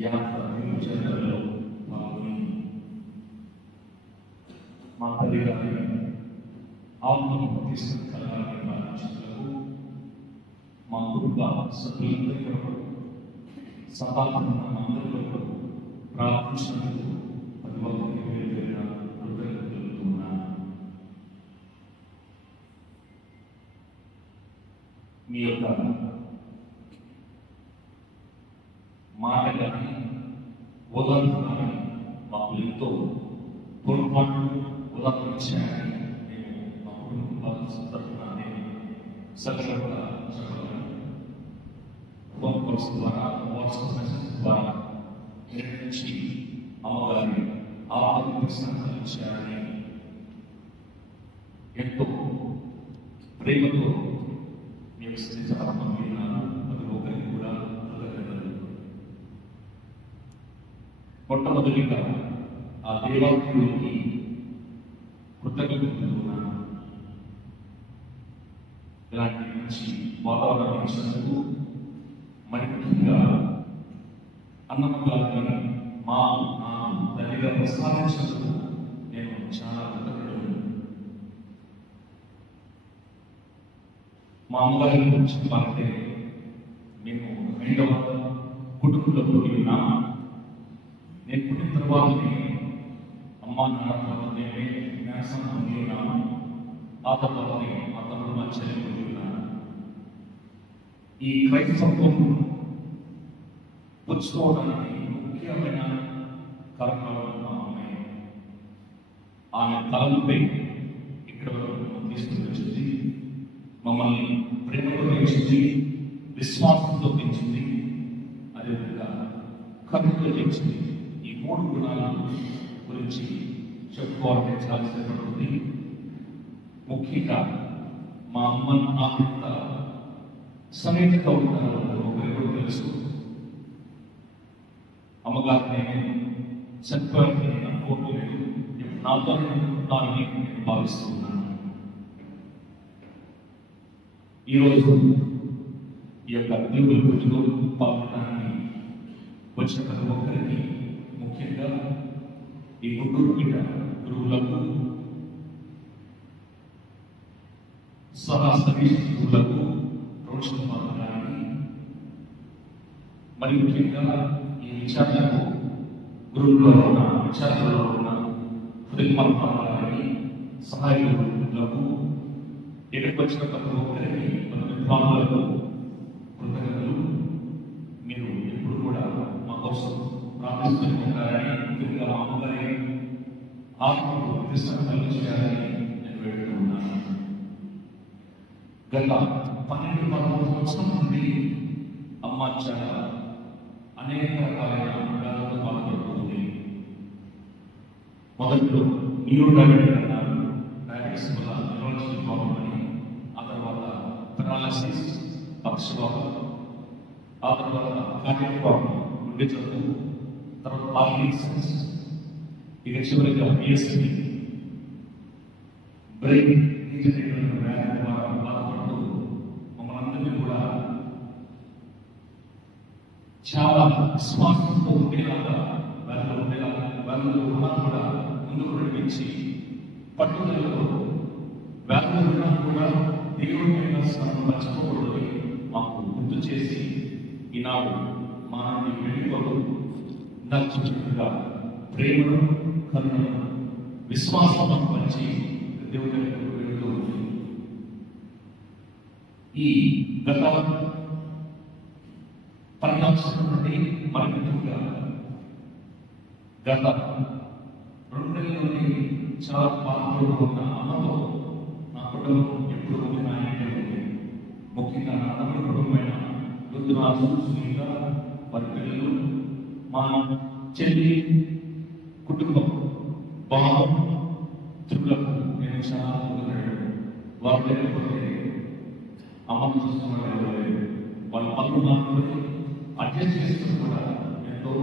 యాత్రలో పాల్గొని మా తల్లి గారి ఆత్మను తీసుకెళ్లాలని ప్రార్థించినందుకు మా కుటుంబ సభ్యులందరి కొరకు సభాపన్న అందరి కొరకు ప్రార్థించినందుకు ప్రతి ఒక్కరికి వేరువేరున కృతజ్ఞతలు తెలుపుతున్నాను. మీ యొక్క మాట కానీ ఓదార్పు కానీ మాకు ఎంతో తోడ్పాటు ఉదాహరించాయని నేను మా కుటుంబ తరఫున నేను సకలంగా ఫోన్ కాల్స్ ద్వారా వాట్సాప్ మెసేజ్ ద్వారా నిర్ణయించి అమ్మగారి ఆత్మవిశ్వాసాన్ని ఎంతో ప్రేమతో మీకు స్థితించాలని ప్రతి ఒక్కరికి కూడా మొట్టమొదటిగా ఆ దేవాలయంలోకి కృతజ్ఞతలు ఇలాంటి మంచి వాతావరణం ఇచ్చినందుకు, మరి ముఖ్యంగా అన్నమ్మ గారిని మా తల్లిగా ప్రసాదించినందుకు నేను చాలా కృతజ్ఞతలు. మా అమ్మగారి గురించి చెప్పాలంటే మేము 2వ గురుకుల పుట్టిన నేను పుట్టిన తర్వాతనే అమ్మా నాన్న నేనే జ్ఞాసం పొంది ఉన్నాను. ఆ తర్వాతనే ఆ తమ్ముడు మా చెల్లి పొంది ఉన్నాను. ఈ క్రైస్తవం పుచ్చుకోవడానికి ముఖ్యమైన కారణాలు ఆమె తలంపై ఇక్కడ తీసుకుని వచ్చింది. మమ్మల్ని ప్రేమతో పెంచింది, విశ్వాసంతో పెంచింది, అదేవిధంగా కరుణతో పెంచింది. ఈ 3 గుణాల గురించి చెప్పుకోవాలంటే చాలా ఇష్టపడుతుంది. ముఖ్యంగా మా అమ్మను ఆమెత సమేతగా ఉంటారు ఒకరికి తెలుసు. అమ్మగారు నేను చనిపోయిన ఫోటో లేదు, నాతో ఉంటానని నేను భావిస్తున్నాను. ఈరోజు ఈ యొక్క దేవుడి పూజలో పాల్గొనడానికి వచ్చిన ప్రతి ఒక్కరికి, ముఖ్యంగా ఈ గుంటూరు బిడ్డ గురువులకు, సర్వీసులకు, రోషన్ గారికి, మరి ముఖ్యంగా ఈ విచారణకు గురువులో ఉన్న విచారణలో ఉన్న గారికి, సహాయకులకు, ఎక్కడికి వచ్చిన ప్రతి ఒక్కరికి, ప్రాణులకు కృతజ్ఞతలు. మీరు ఎప్పుడు కూడా మా కోసం ప్రార్థిస్తూ ఉంటారని, ముఖ్యంగా మా అమ్మగారి ఆత్మకు ప్రతిష్టం కలిగించాలని నేను వేడుకుంటున్నాను. గత 12-13 సంవత్సరం నుండి అమ్మ చాలా అనేక రకాలైన అంశాలతో బాధపడుతుంది. మొదట్లో న్యూరోడైనమిక్ అన్నారు, డయాబెటిస్ వల్ల న్యూరాలజికల్ ప్రాబ్లం అని, ఆ తర్వాత పెరాలసిస్, పక్షవాతం, ఆ తర్వాత కార్డియాక్ ప్రాబ్లం, గుండె జబ్బు, తర్వాత పార్కిన్సన్స్, ఇక చివరిగా పిఎస్పి, బ్రెయిన్ డీజనరేటివ్ వ్యాధి ద్వారా బాధపడుతూ మమ్మల్ని అందరినీ కూడా చాలా విశ్వాసంతో ఉండేలాగా, వాళ్ళు కూడా ముందుకు నడిపించి పట్టుదలతో వ్యాధులు కూడా దేవుడి మీద మర్చిపోకూడదు మాకు గుర్తు చేసి ఈనాడు మా వెళ్ళిపోదు నచ్చుగా ప్రేమను, కరుణను, విశ్వాసం పంచి దేవుడి వెళుతూ ఈ గత 14 నుండి మరి ముఖ్యంగా గత 2 నెలల నుండి చాలా బాధపడుతూ ఉన్న అమ్మతో నా కుటుంబం ఎప్పుడు ఉంది. ముఖ్యంగా నా తమ్ముడు కుటుంబమైన రుద్రాజు, సునీత, వారి పిల్లలు, మా చెల్లి కుటుంబం, బాబు, త్రులకు నేను చాలా వారు లేకపోతే అమ్మను చూస్తున్నారు. వాళ్ళ పనులు అడ్జస్ట్ చేస్తూ కూడా ఎంతో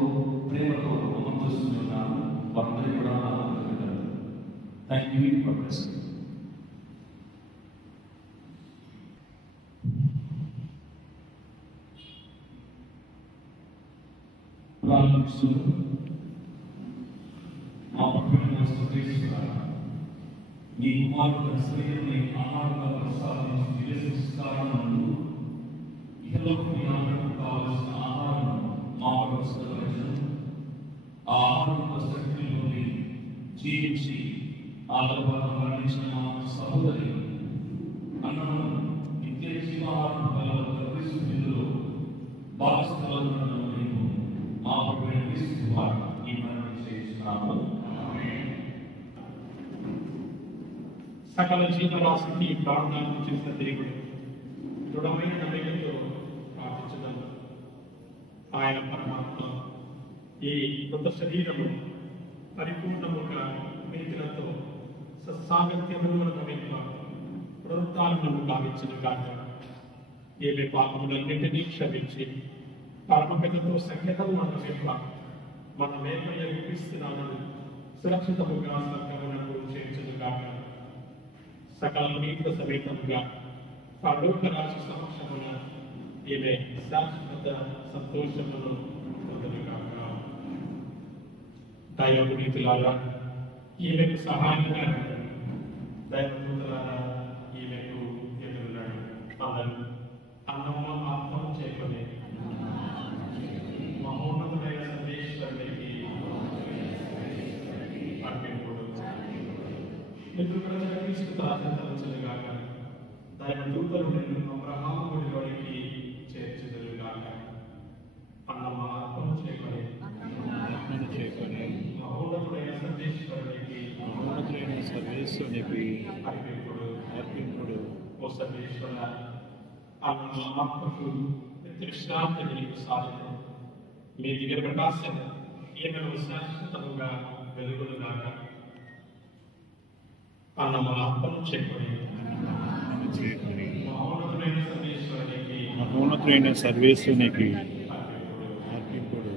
ప్రేమతో అమ్మను చూస్తున్నాను. వారందరికీ కూడా థ్యాంక్ యూ ఫర్ బ్లెస్సింగ్. మా పక్కన నీ కుమారుడు శరీరాన్ని ఆహారంగా ప్రసాదించి సంస్కారాలను ఇహలోకి కావలసిన ఆహారం మా ప్రవేశించడం, ఆ ఆహారం శక్తిలోని జీవించి ఆ లోపాలను మరణించిన మా సహోదరి అన్నను నిత్య జీవాహారం ప్రవేశించలో భాగస్థలను మా ప్రవేశిస్తూ ఈ మరణం చేస్తున్నాము. సకల జీవరాశికి ప్రార్థన చేసిన దేవుడు దృఢమైన నమ్మకంతో ప్రార్థించడం. ఆయన పరమాత్మ ఈ కొత్త శరీరము పరిపూర్ణముగా మేతులతో సత్సాగత్యములను నమ్మిక పునరుద్ధారణము గావించిన కాక ఏమే పాపములన్నింటినీ క్షమించి పరమపితతో సంఖ్యతము నమ్మిక మన మేపయ్య వినిపిస్తున్నానని సురక్షితముగా స్వర్గమునకు చేర్చదు కాక సకల నీతితో సమేతంగా పరలోక రాశి సమక్షమున ఈమె శాశ్వత సంతోషమును పొందుగాక. దైవ నీతులారా ఈమెకు సహాయంగా దైవదూతలారా ఈమెకు ఎదురున్నాడు. అందరూ అన్నము ఆత్మను చేపలే మా క్రీస్తు తలచెంతలుగాక దైవ దూతలు నిన్ను అబ్రహాము గుడిలోనికి చేర్చెదరుగాక అన్నమా అర్పణ చేయబడి మహోన్నతుడైన సర్వేశ్వరునికి అర్పింపుడు ఓ సర్వేశ్వర అన్నమా ఆత్మకు విశ్రాంతి నీకు సాధన మీ దివ్య ప్రకాశం ఈమెను శాశ్వతముగా వెలుగులుగాక అన్నమా అర్పణ చేయబడి మహోన్నతుడైన సర్వేశ్వరునికి అర్పింపుడు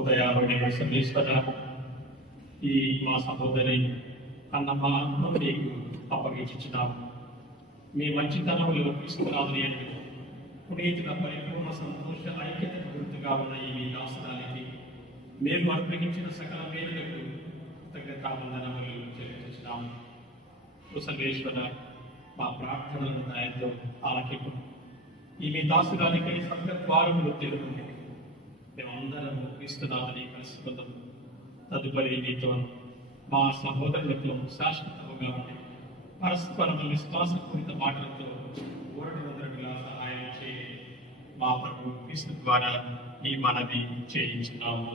ఉదయాన్నే సర్వేశ్వర ఈ మా సహోదరి అన్నమా నీకు అప్పగించున్నాము. మీ మంచితనంలో తీసుకురాదని పునీతుల పరిపూర్ణ సంతోష ఐక్యత గుర్తుగా ఉన్న ఈ మీ దాసరానికి మేము అనుగ్రహించిన సకల మేలులకు కృతజ్ఞతావందనములు చెల్లించున్నాము. సర్వేశ్వర మా ప్రార్థనలను దయతో ఆలకింపు. ఈ మీ దాసురానికై సర్గద్వారములు తెలుగుంది. మేమందరం క్రీస్తునాథని పరిశుభ్రతం తదుపరి నీతో మా సహోదరులతో శాశ్వతముగా ఉండి పరస్పరము విశ్వాసపూరిత మాటలతో ఊరటవందరగా సహాయం చేయి. మా ప్రభు క్రీస్తు ద్వారా ఈ మనవి చేయించున్నాము.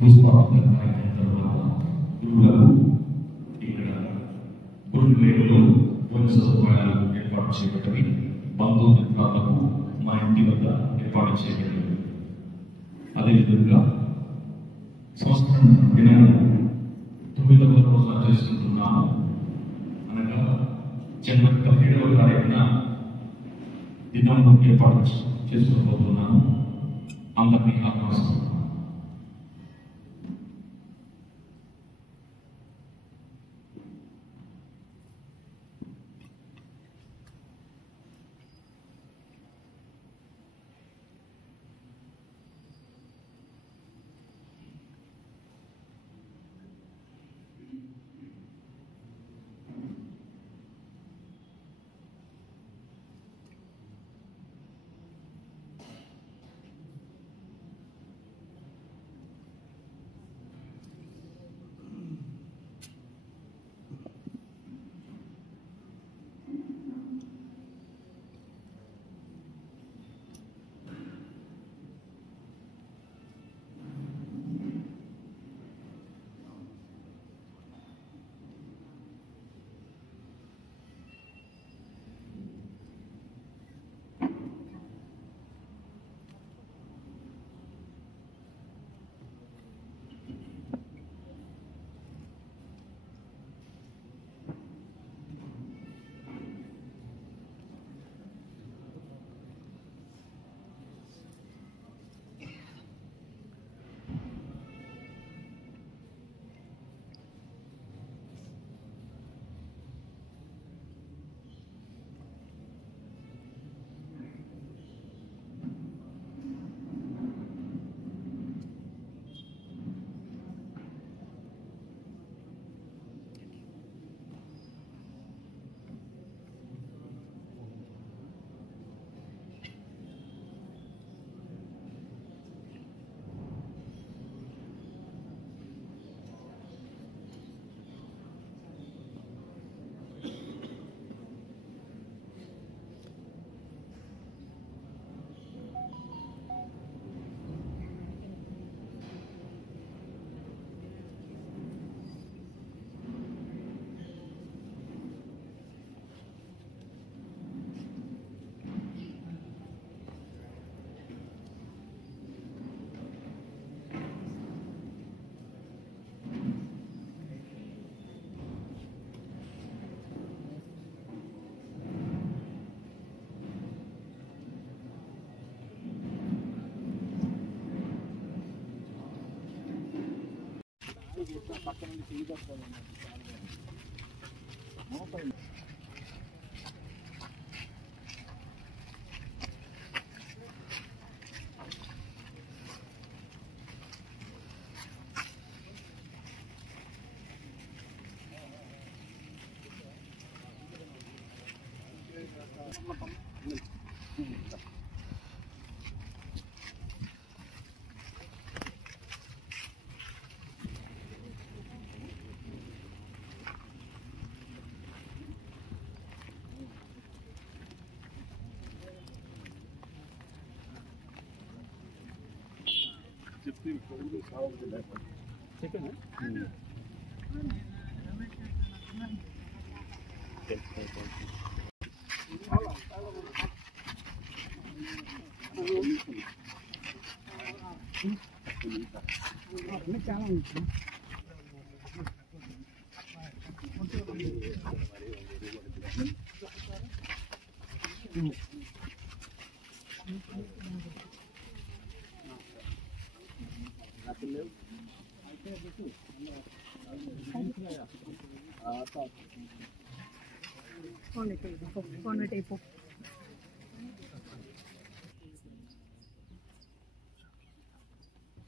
పుష్పార్థన అయిన తర్వాత గురువులకు ఇక్కడ గురువులలో కొన్ని సదుపాయాలు ఏర్పాటు చేయబడి బంధుమిత్రాలకు మా ఇంటి వద్ద ఏర్పాటు చేయబడి అదేవిధంగా సంవత్సరం దినము 9వ రోజున చేసుకుంటున్నాము. అనగా జనవరి 17వ తారీఖున దినము ఏర్పాటు చేసుకోబోతున్నాము. అందరినీ ఆహ్వానిస్తున్నాము.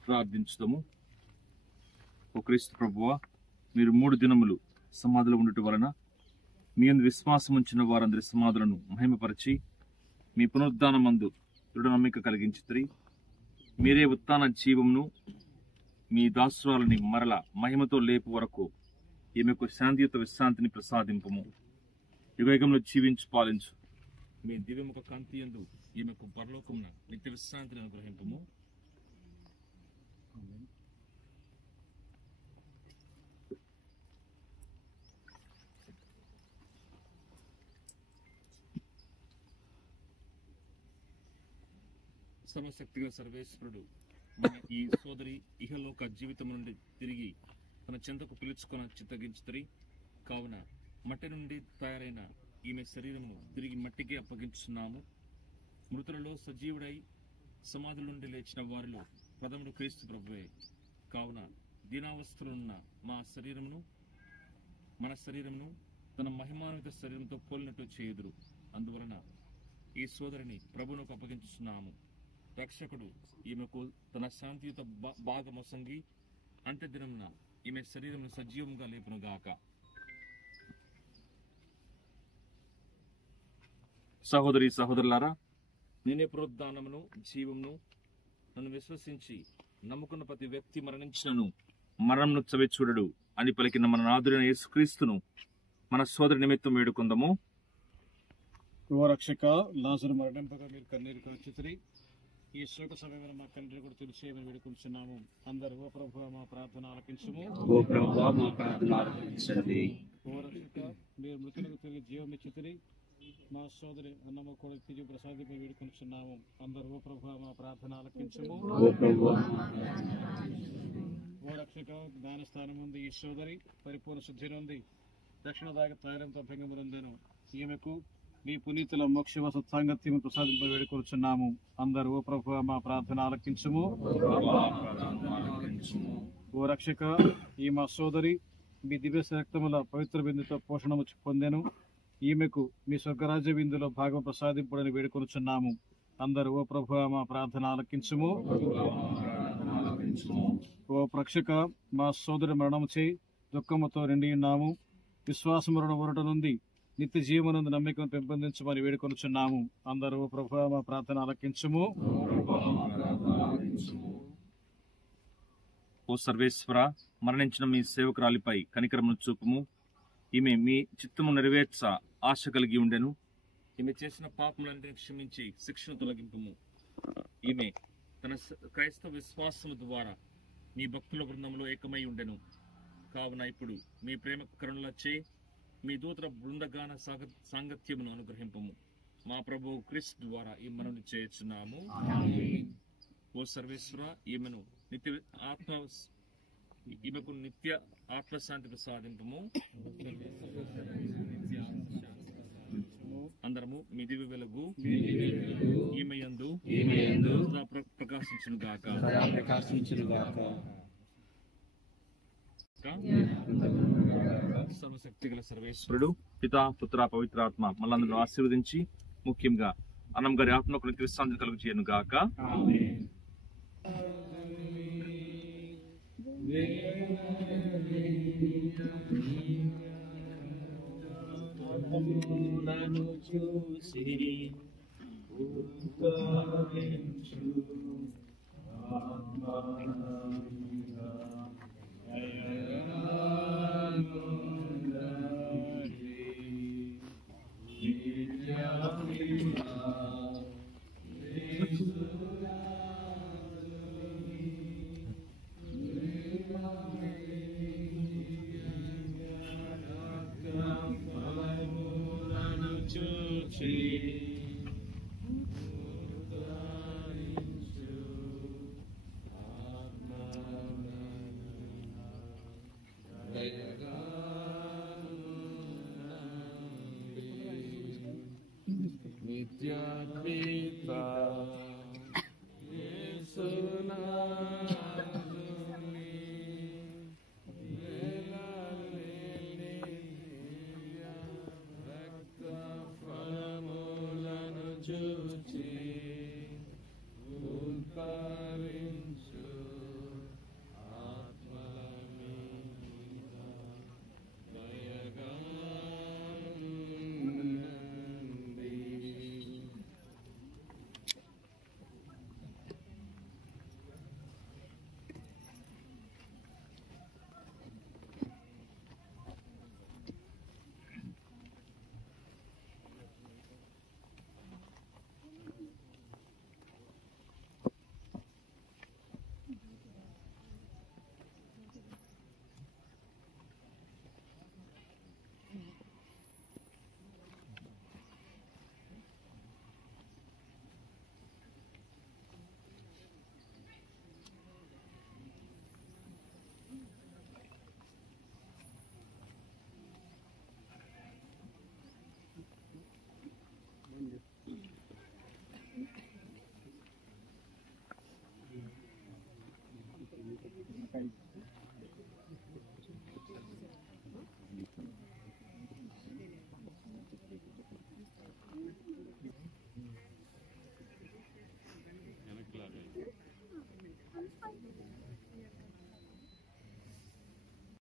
ప్రార్థించుదాము. ఓ క్రీస్తు ప్రభువా, మీరు 3 దినములు సమాధిలో ఉండటం వలన మీ యందు విశ్వాసం ఉంచిన వారందరి సమాధులను మహిమపరిచి మీ పునరుద్ధానమందు దృఢ నమ్మిక కలిగించితిరి. మీరే ఉత్థాన జీవమును మీ దాసురాలని మరల మహిమతో లేపు వరకు ఈమెకు శాంతియుత విశ్రాంతిని ప్రసాదింపము. యుగయుగంలో జీవించు పాలించు మీ దివ్యముఖ కాంతి యందు ఈమెకు పరలోకమున నిత్య విశ్రాంతిని అనుగ్రహింపము. సర్వశక్తిగా సర్వేశ్వరుడు మన ఈ సోదరి ఇహలోక జీవితం నుండి తిరిగి తన చెంతకు పిలుచుకొని చిత్తగించుతరి. కావున మట్టి నుండి తయారైన ఈమె శరీరమును తిరిగి మట్టికి అప్పగించున్నాము. మృతులలో సజీవుడై సమాధుల నుండి లేచిన వారిలో ప్రథముడు క్రీస్తు ప్రభువే. కావున దీనావస్థలో ఉన్న మన శరీరమును తన మహిమాన్విత శరీరంతో పోలినట్టు చేయుదురు. అందువలన ఈ సోదరిని ప్రభువునకు అప్పగించున్నాము. రక్షకుడు ఈమెకు తన శాంతియుత భాగమొసంగి అంత్యదినమున ఈమె శరీరమును సజీవంగా లేపునుగాక. సహోదరి సహోదరులారా, నేనే పునరుద్ధానమును జీవమును. నన్ను విశ్వసించి నమ్ముకున్న ప్రతి వ్యక్తి మరణించినను మరణంను చవిచూడడు అని పలికిన మన నాథుడైన యేసుక్రీస్తును మన సోదరి నిమిత్తం వేడుకుందాము. ఓ రక్షక, లాజరు మరణింపగా మీరు కన్నీరు కార్చుతిరి. ఈ శోక సమయంలో మా కండ్రి కూడా తెలిసేయమని వేడుకుంటున్నాము. అందరూ ఓ ప్రభువా మా ప్రార్థన ఆలకించుము. ఓ రక్షక, మీరు మృతులకు తిరిగి జీవం ఇచ్చితిరి. మా సోదరి అన్నమ్మ కూడా తిరిగి ప్రసాదింపై వేడుకుంటున్నాము. అందరూ ఓ ప్రభువా మా ప్రార్థన ఆలకించుము. ఓ రక్షక, జ్ఞానస్థానం ఉంది ఈ సోదరి పరిపూర్ణ శుద్ధి నుండి దక్షిణ దాగ తైలంతో భంగమునందెను. ఈమెకు మీ పునీతుల మోక్షవ సత్సాంగత్యము ప్రసాదింప వేడుకొనుచున్నాము. అందరూ ఓ ప్రభువా మా ప్రార్థన ఆలకించుము. ఓ రక్షక, ఈ మా సోదరి మీ దివ్య రక్తముల పవిత్ర బిందుతో పోషణము పొందెను. ఈమెకు మీ స్వర్గరాజ్య బిందులో భాగం ప్రసాదింపుడని వేడుకొనుచున్నాము. అందరూ ఓ ప్రభువా మా ప్రార్థన ఆలకించుము. ఓ రక్షక, మా సోదరి మరణము చేయి దుఃఖముతో నిండి ఉన్నాము. విశ్వాసములను ఊరట నుండి నిత్య జీవమునందు నమ్మికను పెంపొందించమని వేడుకొనుచున్నాము. అందరూ ప్రభువా మా ప్రార్థన ఆలకించుము. ఓ సర్వేశ్వర, మరణించిన మీ సేవకురాలిపై కనికరమును చూపుము. ఈమె మీ చిత్తము నెరవేర్చ ఆశ కలిగి ఉండెను. ఈమె చేసిన పాపములన్నిటిని క్షమించి శిక్షను తొలగింపుము. ఈమె తన క్రైస్తవ విశ్వాసము ద్వారా మీ భక్తుల బృందంలో ఏకమై ఉండెను. కావున ఇప్పుడు మీ ప్రేమ కరుణలచే మీ దూతల బృందగాన సాంగత్యమును అనుగ్రహింపము. మా ప్రభు క్రీస్తు ద్వారా ఈ మనవి చేయుచున్నాము. ఓ సర్వేశ్వర, ఈమెకు నిత్య ఆత్మశాంతి ప్రసాదింపము. అందరము మీ దివ్య వెలుగు ఈమె యందు ప్రకాశించును గాక. సర్వశక్తి గల సర్వేశ్వరుడు పితా పుత్ర పవిత్రాత్మ మనందరూ ఆశీర్వదించి ముఖ్యంగా అన్నం గారి ఆత్మకులు విశ్రాంతి కలుగు చేయను గాక.